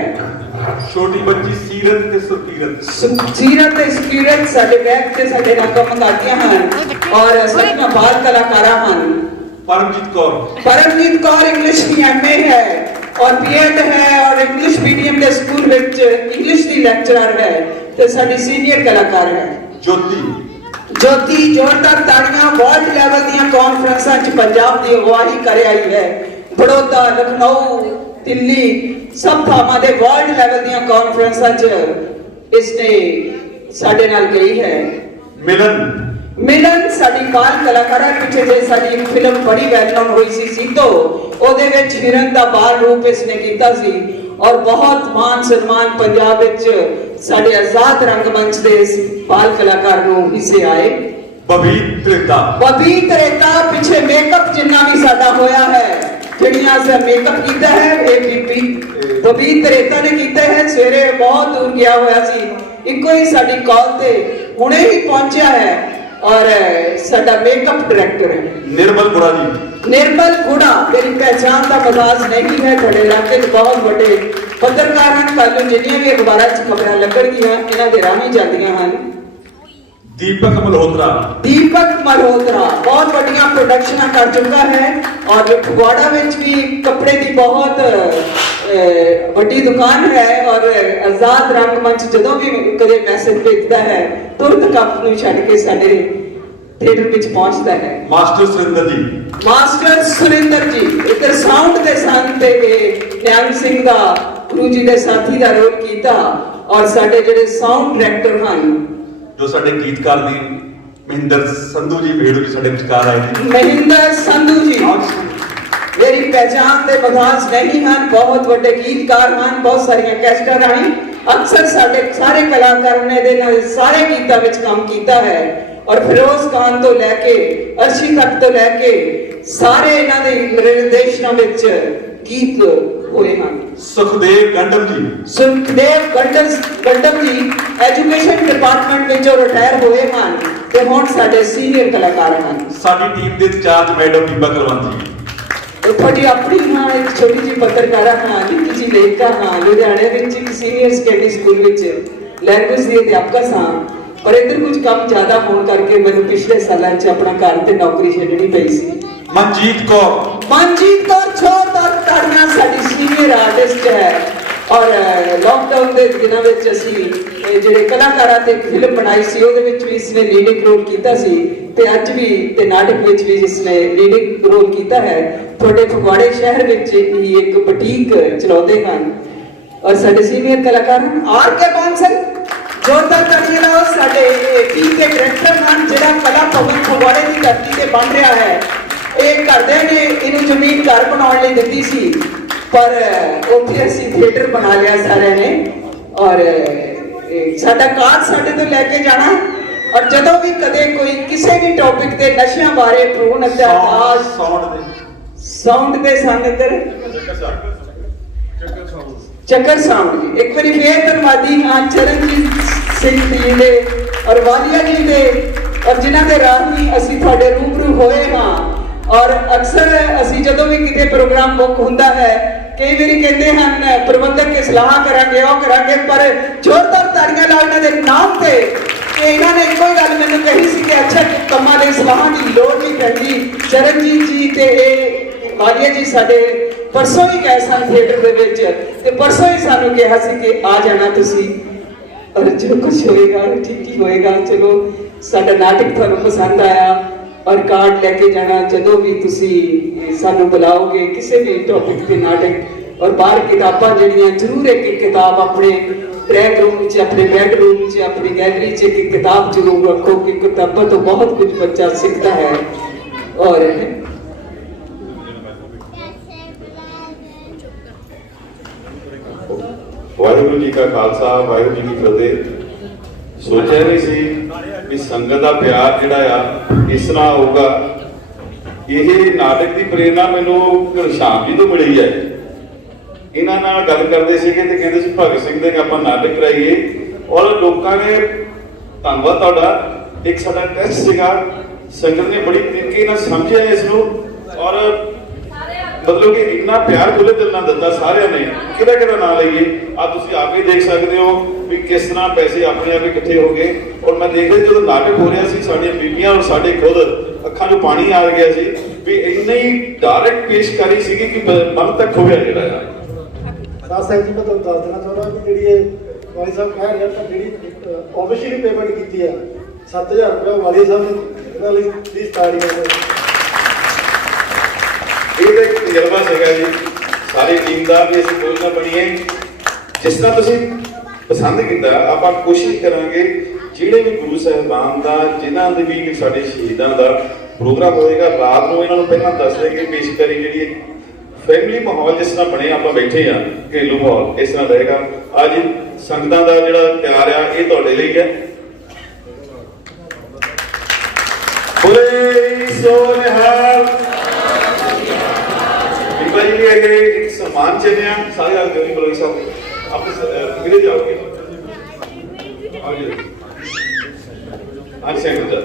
छोटी बच्ची सीरत ते सुकीरत, सीरत ते सुकीरत साडे बैक ते साडे नाल काम करदियां हन और सचना बाल कलाकारा हन। परमजीत कौर इंग्लिश की एमए है और बीएड है और इंग्लिश मीडियम के स्कूल विच इंग्लिश की लेक्चरर है ते साडी सीनियर कलाकार है। ज्योति जोरदार ताड़ियां वर्ल्ड लेवल दी कॉन्फ्रेंसां च पंजाब दी अगवाई कर आई है। बड़ौदा, लखनऊ, दिल्ली सब थावां दे वर्ल्ड लेवल दी कॉन्फ्रेंसां च इसने साडे नाल गई है। मिलन साडी बाल कलाकार पिछे जे साडी फिल्म बड़ी वेल नोन हुई सी सीतो, ओदे विच हिरन दा बाल रूप इसने कीता सी और बहुत मान सम्मान पंजाब विच साडे आजाद रंगमंच दे बाल कलाकार नू हिस्से आए। बबी त्रेता पिछे मेकअप जिन्ना भी साडा होया है, जिन्नियां से मेकअप कीता है ए बीपी बबी त्रेता ने कीता है। सवेरे बहुत दूर गया होया सी, इको ही साडी कॉल ते हुणे ही पहुंचा है और साडा मेकअप डायरेक्टर है निर्मल गुड़ा। मेरी पहचान का मजाज नहीं है, थोड़े इलाके बहुत बड़े पत्रकार हैं, कल जिन्नियां भी अखबारां च खबरां लगणगियां इन्हां दे राहीं जांदियां हन। दीपक मल्होत्रा बहुत बड़ियां प्रोडक्शनां कर चुका है और फगवाड़ा विच भी कपड़े की बहुत बड़ी दुकान है और आजाद रंगमंच जदों भी कदे मैसेज भेजता है तुरंत कप नूं छड्ड के साडे थिएटर विच पहुंचता है। मास्टर सुरिंदर जी इधर साउंड दे सन ते निहंग सिंह दा गुरु जी दे साथी दा रोल कीता और साडे जिहड़े साउंड डायरेक्टर हन ਜੋ ਸਾਡੇ ਗੀਤਕਾਰ ਦੀ ਮਹਿੰਦਰ ਸੰਧੂ ਜੀ ਵੇੜੂ ਜੀ ਸਾਡੇ ਵਿਚਕਾਰ ਆਏ ਨੇ। ਮਹਿੰਦਰ ਸੰਧੂ ਜੀ ਮੇਰੀ ਪਹਿਚਾਣ ਤੇ ਮਦਾਸ ਨਹੀਂ ਹਨ, ਬਹੁਤ ਵੱਡੇ ਗੀਤਕਾਰ ਹਨ, ਬਹੁਤ ਸਾਰੀਆਂ ਕੈਸਟਾਂ ਰਾਹੀਂ ਅਕਸਰ ਸਾਡੇ ਸਾਰੇ ਕਲਾਕਾਰਾਂ ਨੇ ਦੇ ਨਾਲ ਸਾਰੇ ਗੀਤਾਂ ਵਿੱਚ ਕੰਮ ਕੀਤਾ ਹੈ ਔਰ ਫਿਰੋਜ਼ ਖਾਨ ਤੋਂ ਲੈ ਕੇ ਅਰਸ਼ੀ ਤੱਕ ਤੋਂ ਲੈ ਕੇ ਸਾਰੇ ਇਹਨਾਂ ਦੇ ਨਿਰਦੇਸ਼ਨਾਂ ਵਿੱਚ ਗੀਤ ਹੋਏ ਹਨ। ਸੁਖਦੇਵ ਗੰਡਮ ਜੀ ਐਜੂਕੇਸ਼ਨ ਡਿਪਾਰਟਮੈਂਟ ਵਿੱਚੋਂ ਰਿਟਾਇਰ ਹੋਏ ਹਨ ਤੇ ਹੁਣ ਸਾਡੇ ਸੀਨੀਅਰ ਕਲਾਕਾਰ ਹਨ। ਸਾਡੀ ਟੀਮ ਦੇ ਇੰਚਾਰਜ ਮੈਡਮ ਬੀਬਾ ਕੁਲਵੰਤ ਜੀ। ਤੁਹਾਡੀ ਆਪਣੀ ਹਾਂ ਇੱਕ ਛੋਟੀ ਜਿਹੀ ਪੱਤਰਕਾਰ ਹਾਂ, ਨਿੱਕੀ ਜਿਹੀ ਲੇਖਕਾ ਹਾਂ, ਲੁਧਿਆਣੇ ਵਿੱਚ ਇੱਕ ਸੀਨੀਅਰ ਸੈਕੰਡਰੀ ਸਕੂਲ ਵਿੱਚ ਲੈਂਗੁਏਜ ਦੀ ਅਧਿਆਪਕਾ ਸਾਂ, ਪਰ ਇੱਧਰ ਕੁਝ ਕੰਮ ਜ਼ਿਆਦਾ ਹੋਣ ਕਰਕੇ ਮੈਨੂੰ ਪਿਛਲੇ ਸਾਲਾਂ 'ਚ ਆਪਣਾ ਘਰ ਤੇ ਨੌਕਰੀ ਛੱਡਣੀ ਪਈ ਸੀ। ਮਨਜੀਤ ਕੌਰ ਤੁਹਾਡੀਆਂ ਸਾਡੀ ਸੀਨੀਅਰ ਆਰਟਿਸਟ ਹੈ ਔਰ ਲਾਕਡਾਊਨ ਦੇ ਦਿਨਾਂ ਵਿੱਚ ਅਸੀਂ ਜਿਹੜੇ ਕਲਾਕਾਰਾਂ ਤੇ ਫਿਲਮ ਬਣਾਈ ਸੀ ਉਹਦੇ ਵਿੱਚ ਵੀ ਇਸਨੇ ਲੀਡਿੰਗ ਰੋਲ ਕੀਤਾ ਸੀ ਤੇ ਅੱਜ ਵੀ ਤੇ ਨਾਟਕ ਵਿੱਚ ਵੀ ਇਸਨੇ ਲੀਡਿੰਗ ਰੋਲ ਕੀਤਾ ਹੈ। ਤੁਹਾਡੇ ਫਗਵਾੜੇ ਸ਼ਹਿਰ ਵਿੱਚ ਹੀ ਇੱਕ ਬੁਟੀਕ ਚਲਾਉਂਦੇ ਹਨ ਔਰ ਸਾਡੇ ਸੀਨੀਅਰ ਕਲਾਕਾਰ ਹਨ ਆਰ ਕੇ ਬਾਂਸਲ। ਜੋਰਦਾਰ ਤਾੜੀਆਂ ਨਾਲ ਸਾਡੇ ਟੀਮ ਦੇ ਡਾਇਰੈਕਟਰ ਹਨ ਜਿਹੜਾ ਕਲਾ ਭਵਨ ਫਗਵਾੜੇ ਦੀ ਧਰਤੀ ਤੇ ਬਣ ਰਿਹਾ ਹੈ। ਇਹ ਘਰਦਿਆਂ ਨੇ ਇਹਨੂੰ ਜ਼ਮੀਨ ਘਰ ਬਣਾਉਣ ਲਈ ਦਿੱਤੀ ਸੀ ਪਰ ਉੱਥੇ ਅਸੀਂ ਥੀਏਟਰ ਬਣਾ ਲਿਆ ਸਾਰਿਆਂ ਨੇ ਔਰ ਸਾਡਾ ਕਾਰਡ ਸਾਡੇ ਤੋਂ ਲੈ ਕੇ ਜਾਣਾ ਔਰ ਜਦੋਂ ਵੀ ਕਦੇ ਕੋਈ ਕਿਸੇ ਵੀ ਟੌਪਿਕ ਤੇ ਨਸ਼ਿਆਂ ਬਾਰੇ ਭਰੂਣ ਹੱਤਿਆ ਸਾਊਂਡ ਦੇ ਸੰਗਤਰ ਚੱਕਰ ਸਾਊਂਡ ਜੀ ਇੱਕ ਵਾਰੀ ਫੇਰ ਧੰਨਵਾਦੀ ਹਾਂ ਚਰਨਜੀਤ ਸਿੰਘ ਜੀ ਦੇ ਔਰ ਵਾਲੀਆ ਜੀ ਦੇ ਔਰ ਜਿਨ੍ਹਾਂ ਦੇ ਰਾਹੀਂ ਅਸੀਂ ਤੁਹਾਡੇ ਰੂਬਰੂ ਹੋਏ ਹਾਂ ਔਰ ਅਕਸਰ ਅਸੀਂ ਜਦੋਂ ਵੀ ਕਿਤੇ ਪ੍ਰੋਗਰਾਮ ਬੁੱਕ ਹੁੰਦਾ ਹੈ ਕਈ ਵਾਰੀ ਕਹਿੰਦੇ ਹਨ ਪ੍ਰਬੰਧਕ ਕੇ ਸਲਾਹ ਕਰਾਂਗੇ ਉਹ ਕਰਾਂਗੇ ਪਰ ਜ਼ੋਰਦਾਰ ਤਾੜੀਆਂ ਨਾਲ ਇਹਨਾਂ ਦੇ ਨਾਮ ਤੇ ਕਿ ਇਹਨਾਂ ਨੇ ਇੱਕੋ ਗੱਲ ਮੈਨੂੰ ਕਹੀ ਸੀ ਕਿ ਅੱਛਾ ਕੰਮਾਂ ਦੇ ਸਲਾਹਾਂ ਦੀ ਲੋੜ ਨਹੀਂ ਪੈਂਦੀ। ਚਰਨਜੀਤ ਜੀ ਤੇ ਇਹ ਵਾਲੀਆ ਜੀ ਸਾਡੇ ਪਰਸੋਂ ਹੀ ਗਏ ਸਨ ਥੀਏਟਰ ਦੇ ਵਿੱਚ ਤੇ ਪਰਸੋਂ ਹੀ ਸਾਨੂੰ ਕਿਹਾ ਸੀ ਕਿ ਆ ਜਾਣਾ ਤੁਸੀਂ ਔਰ ਜੋ ਕੁਝ ਹੋਏਗਾ ਠੀਕ ਹੀ ਹੋਏਗਾ। ਚਲੋ ਸਾਡਾ ਨਾਟਕ ਤੁਹਾਨੂੰ ਪਸੰਦ ਆਇਆ ਔਰ ਕਾਰਡ ਲੈ ਕੇ ਜਾਣਾ ਜਦੋਂ ਵੀ ਤੁਸੀਂ ਸਾਨੂੰ ਬੁਲਾਓਗੇ ਕਿਸੇ ਵੀ ਟੌਪਿਕ ਤੇ ਨਾਟਕ ਔਰ ਬਾਹਰ ਕਿਤਾਬਾਂ ਜਿਹੜੀਆਂ ਜ਼ਰੂਰ ਇੱਕ ਕਿਤਾਬ ਆਪਣੇ ਟਰੈਕ ਰੂਮ ਵਿੱਚ ਆਪਣੇ ਬੈਡਰੂਮ 'ਚ ਆਪਣੀ ਗੈਲਰੀ 'ਚ ਇੱਕ ਕਿਤਾਬ ਜ਼ਰੂਰ ਰੱਖੋ ਕਿ ਕਿਤਾਬਾਂ ਤੋਂ ਬਹੁਤ ਕੁਝ ਬੱਚਾ ਸਿੱਖਦਾ ਹੈ ਔਰ ਵਾਹਿਗੁਰੂ ਜੀ ਕਾ ਖਾਲਸਾ ਵਾਹਿਗੁਰੂ ਜੀ ਕੀ ਫਤਿਹ। ਸੋਚਿਆ ਨਹੀਂ ਸੀ ਵੀ ਸੰਗਤ ਦਾ ਪਿਆਰ ਜਿਹੜਾ ਆ ਇਸ ਤਰ੍ਹਾਂ ਹੋਊਗਾ। ਇਹ ਨਾਟਕ ਦੀ ਪ੍ਰੇਰਨਾ ਮੈਨੂੰ ਘਨਸ਼ਾਮ ਜੀ ਤੋਂ ਮਿਲੀ ਹੈ। ਇਹਨਾਂ ਨਾਲ ਗੱਲ ਕਰਦੇ ਸੀਗੇ ਤੇ ਕਹਿੰਦੇ ਸੀ ਭਗਤ ਸਿੰਘ ਦੇ ਆਪਾਂ ਨਾਟਕ ਕਰਾਈਏ ਔਰ ਲੋਕਾਂ ਨੇ ਧੰਨਵਾਦ ਤੁਹਾਡਾ। ਇੱਕ ਸਾਡਾ ਟੈਸਟ ਸੀਗਾ, ਸੰਗਤ ਨੇ ਬੜੀ ਤਰੀਕੇ ਨਾਲ ਸਮਝਿਆ ਇਸ ਨੂੰ ਔਰ ਮਤਲਬ ਕਿ ਇੰਨਾ ਪਿਆਰ ਖੁੱਲੇ ਦਿਲ ਨਾਲ ਦਿੱਤਾ ਸਾਰਿਆਂ ਨੇ। ਕਿਹਦਾ ਨਾਂ ਲਈਏ ਆ ਤੁਸੀਂ ਆਪ ਹੀ ਦੇਖ ਸਕਦੇ ਹੋ ਵੀ ਕਿਸ ਤਰ੍ਹਾਂ ਪੈਸੇ ਆਪਣੇ ਆਪ ਹੀ ਇਕੱਠੇ ਹੋ ਗਏ। ਔਰ ਮੈਂ ਦੇਖ ਰਿਹਾ ਜਦੋਂ ਨਾਟਕ ਹੋ ਰਿਹਾ ਸੀ ਸਾਡੀਆਂ ਬੀਬੀਆਂ ਔਰ ਸਾਡੇ ਖੁਦ ਅੱਖਾਂ 'ਚੋਂ ਪਾਣੀ ਆ ਗਿਆ ਸੀ ਵੀ ਇੰਨੀ ਹੀ ਡਾਇਰੈਕਟ ਪੇਸ਼ਕਾਰੀ ਸੀਗੀ ਕਿ ਮਨ ਤੱਕ ਹੋਇਆ ਜਿਹੜਾ ਆ। ਸਾਧ ਸਾਹਿਬ ਜੀ ਮੈਂ ਤੁਹਾਨੂੰ ਦੱਸ ਦੇਣਾ ਚਾਹੁੰਦਾ ਕਿ ਜਿਹੜੀ ਇਹ ਵਾਲੀ ਸਾਹਿਬ ਕਹਿ ਰਿਹਾ ਤਾਂ ਜਿਹੜੀ ਆਫੀਸ਼ੀਅਲੀ ਪੇਮੈਂਟ ਕੀਤੀ ਹੈ 7000 ਰੁਪਏ ਵਾਲੀ ਸਾਹਿਬ ਨੇ ਇਹਨਾਂ ਲਈ ਪਲੀਜ਼ ਤਾੜੀਆਂ। ਇਹ ਇੱਕ ਤਜਰਬਾ ਸੀਗਾ ਜੀ ਸਾਰੀ ਟੀਮ ਦਾ ਵੀ ਅਸੀਂ ਯੋਜਨਾ ਬਣੀਏ ਜਿਸ ਤਰ੍ਹਾਂ ਤੁਸੀਂ ਪਸੰਦ ਕੀਤਾ। ਆਪਾਂ ਕੋਸ਼ਿਸ਼ ਕਰਾਂਗੇ ਜਿਹੜੇ ਵੀ ਗੁਰੂ ਸਾਹਿਬਾਨ ਦਾ ਜਿਨ੍ਹਾਂ ਦੇ ਵੀ ਸਾਡੇ ਸ਼ਹੀਦਾਂ ਦਾ ਪ੍ਰੋਗਰਾਮ ਹੋਏਗਾ ਰਾਤ ਨੂੰ ਇਹਨਾਂ ਨੂੰ ਪਹਿਲਾਂ ਦੱਸ ਦੇਗੇ ਪੇਸ਼ਕਾਰੀ ਜਿਹੜੀ ਫੈਮਿਲੀ ਮਾਹੌਲ ਜਿਸ ਤਰ੍ਹਾਂ ਬਣਿਆ ਆਪਾਂ ਬੈਠੇ ਆ ਘਰੇਲੂ ਮਾਹੌਲ ਇਸ ਤਰ੍ਹਾਂ ਰਹੇਗਾ। ਅੱਜ ਸੰਗਤਾਂ ਦਾ ਜਿਹੜਾ ਪਿਆਰ ਆ ਇਹ ਤੁਹਾਡੇ ਲਈ ਹੈ। ਬੋਲੇ ਸੋ ਨਿਹਾਲ। ਬੀਬਾ ਜੀ ਵੀ ਅੱਗੇ ਇੱਕ ਸਨਮਾਨ ਚਿੰਨ੍ਹ ਆ ਸਾਰੇ ਆ ਗਏ ਬਲੋਈ ਸਾਹਿਬ ਆਪ ਕਿਹਦੇ ਜਾਓਗੇ ਅੱਜ ਸੈਂਟਰ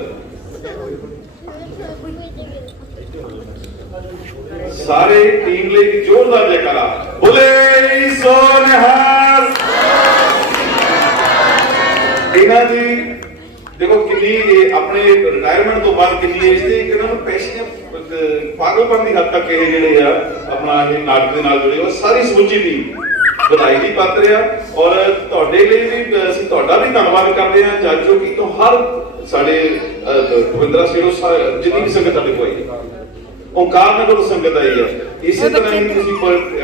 ਸਾਰੇ ਟੀਮ ਲਈ ਇੱਕ ਜ਼ੋਰਦਾਰ ਜੈਕਾਰਾ ਬੋਲੇ ਸੋ ਨਿਹਾਲ। ਇਹਨਾਂ ਦੀ ਦੇਖੋ ਕਿੰਨੀ ਆਪਣੇ ਰਿਟਾਇਰਮੈਂਟ ਤੋਂ ਬਾਅਦ ਕਿੰਨੀ ਏਜ ਤੇ ਇਹਨਾਂ ਨੂੰ ਪੈਸ਼ਨ ਪਾਗਲਪਨ ਦੀ ਹੱਦ ਤੱਕ ਇਹ ਜਿਹੜੇ ਆ ਆਪਣਾ ਇਹ ਨਾਟਕ ਦੇ ਨਾਲ ਜੁੜੇ ਉਹ ਸਾਰੀ ਸਮੁੱਚੀ ਦੀ ਵਧਾਈ ਦੀ ਪਾਤਰ ਆ। ਔਰ ਤੁਹਾਡੇ ਲਈ ਵੀ ਅਸੀਂ ਤੁਹਾਡਾ ਵੀ ਧੰਨਵਾਦ ਕਰਦੇ ਹਾਂ ਜੱਜ ਜੋ ਕਿ ਤੋਂ ਹਰ ਸਾਡੇ ਗੋਬਿੰਦਰਾ ਸਿੰਘ ਜਿੰਨੀ ਵੀ ਸੰਗਤ ਸਾਡੇ ਕੋਲ ਆਈ ਓਂਕਾਰ ਨਗਰ ਸੰਗਤ ਆਈ ਆ। ਇਸੇ ਤਰ੍ਹਾਂ ਹੀ ਤੁਸੀਂ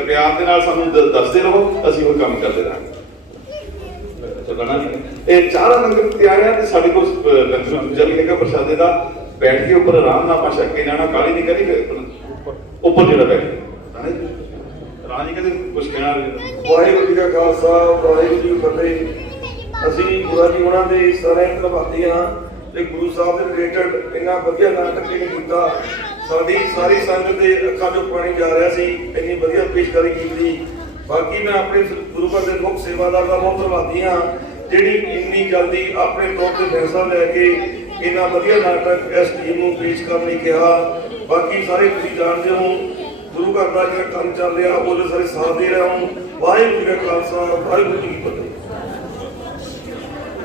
ਪਿਆਰ ਦੇ ਨਾਲ ਸਾਨੂੰ ਦੱਸਦੇ ਰਹੋ ਅਸੀਂ ਉਹ ਕੰਮ ਕਰਦੇ ਰਹਾਂਗੇ। ਬਣਾ ਇਹ ਚਾਰਾਂ ਲੰਗਰ ਤਿਆਰ ਆ ਤੇ ਸਾਡੇ ਕੋਲ ਲੰਗਰ ਦੂਜਾ ਵੀ ਹੈਗਾ ਪ੍ਰਸ਼ਾਦੇ ਦਾ। ਬੈਠ ਕੇ ਉੱਪਰ ਆਰਾਮ ਨਾਲ ਆਪਾਂ ਛੱਕ ਕੇ ਜਾਣਾ, ਕਾਲੀ ਨਹੀਂ ਕਰੀ ਉੱਪਰ ਜਿਹੜਾ ਬੈਠ ਰਾਜੀ ਕਦੇ ਕੁਛ ਕਹਿਣਾ ਵਾਹਿਗੁਰੂ ਜੀ ਕਾ ਖਾਲਸਾ ਵਾਹਿਗੁਰੂ ਜੀ ਕੀ ਫਤਿਹ। ਅਸੀਂ ਗੁਰੂ ਜੀ ਉਹਨਾਂ ਦੇ ਸਾਰੇ ਧੰਨਵਾਦੀ ਹਾਂ ਤੇ ਗੁਰੂ ਸਾਹਿਬ ਦੇ ਰਿਲੇਟਡ ਇੰਨਾ ਵਧੀਆ ਨਾਟਕ ਇਹਨੇ ਕੀਤਾ। ਸਾਡੀ ਸਾਰੀ ਸੰਗਤ ਦੇ ਅੱਖਾਂ 'ਚੋਂ ਪਾਣੀ ਜਾ ਰਿਹਾ ਸੀ, ਇੰਨੀ ਵਧੀਆ ਪੇਸ਼ਕਾਰੀ ਕੀਤੀ। ਬਾਕੀ ਮੈਂ ਆਪਣੇ ਗੁਰੂ ਘਰ ਦੇ ਮੁੱਖ ਸੇਵਾਦਾਰ ਦਾ ਬਹੁਤ ਧੰਨਵਾਦੀ ਹਾਂ ਜਿਹੜੀ ਇੰਨੀ ਜਲਦੀ ਆਪਣੇ ਤੌਰ ਤੇ ਫੈਸਲਾ ਲੈ ਕੇ ਇੰਨਾ ਵਧੀਆ ਨਾਟਕ ਇਸ ਟੀਮ ਨੂੰ ਪੇਸ਼ ਕਰਨ ਲਈ ਕਿਹਾ। ਬਾਕੀ ਸਾਰੇ ਤੁਸੀਂ ਜਾਣਦੇ ਹੋ ਗੁਰੂ ਘਰ ਦਾ ਜਿਹੜਾ ਕੰਮ ਚੱਲ ਰਿਹਾ ਉਹਦੇ ਸਾਰੇ ਸਾਥ ਦੇ ਰਿਹਾ ਹਾਂ। ਵਾਹਿਗੁਰੂ ਜੀ ਕਾ ਖਾਲਸਾ ਵਾਹਿਗੁਰੂ ਜੀ ਕੀ ਫਤਿਹ।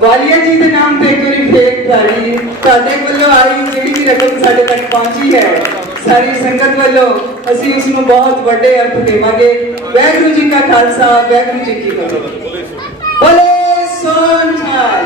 ਵਾਲੀਆ ਜੀ ਦੇ ਨਾਮ ਤੇ ਇੱਕ ਵਾਰੀ ਫੇਰ ਤਾੜੀ ਤੁਹਾਡੇ ਵੱਲੋਂ ਆਈ ਜਿਹੜੀ ਵੀ ਰਕਮ ਸਾਡੇ ਤੱਕ ਪਹੁੰਚੀ ਹੈ, ਸਾਰੀ ਸੰਗਤ ਵੱਲੋਂ ਅਸੀਂ ਉਸ ਨੂੰ ਬਹੁਤ ਵੱਡੇ ਅਰਥ ਦੇਵਾਂਗੇ। ਵਾਹਿਗੁਰੂ ਜੀ ਕਾ ਖਾਲਸਾ ਵਾਹਿਗੁਰੂ ਜੀ ਕੀ ਫਤਿਹ। ਬੋਲੇ ਸੋਨਿਹਾਲ।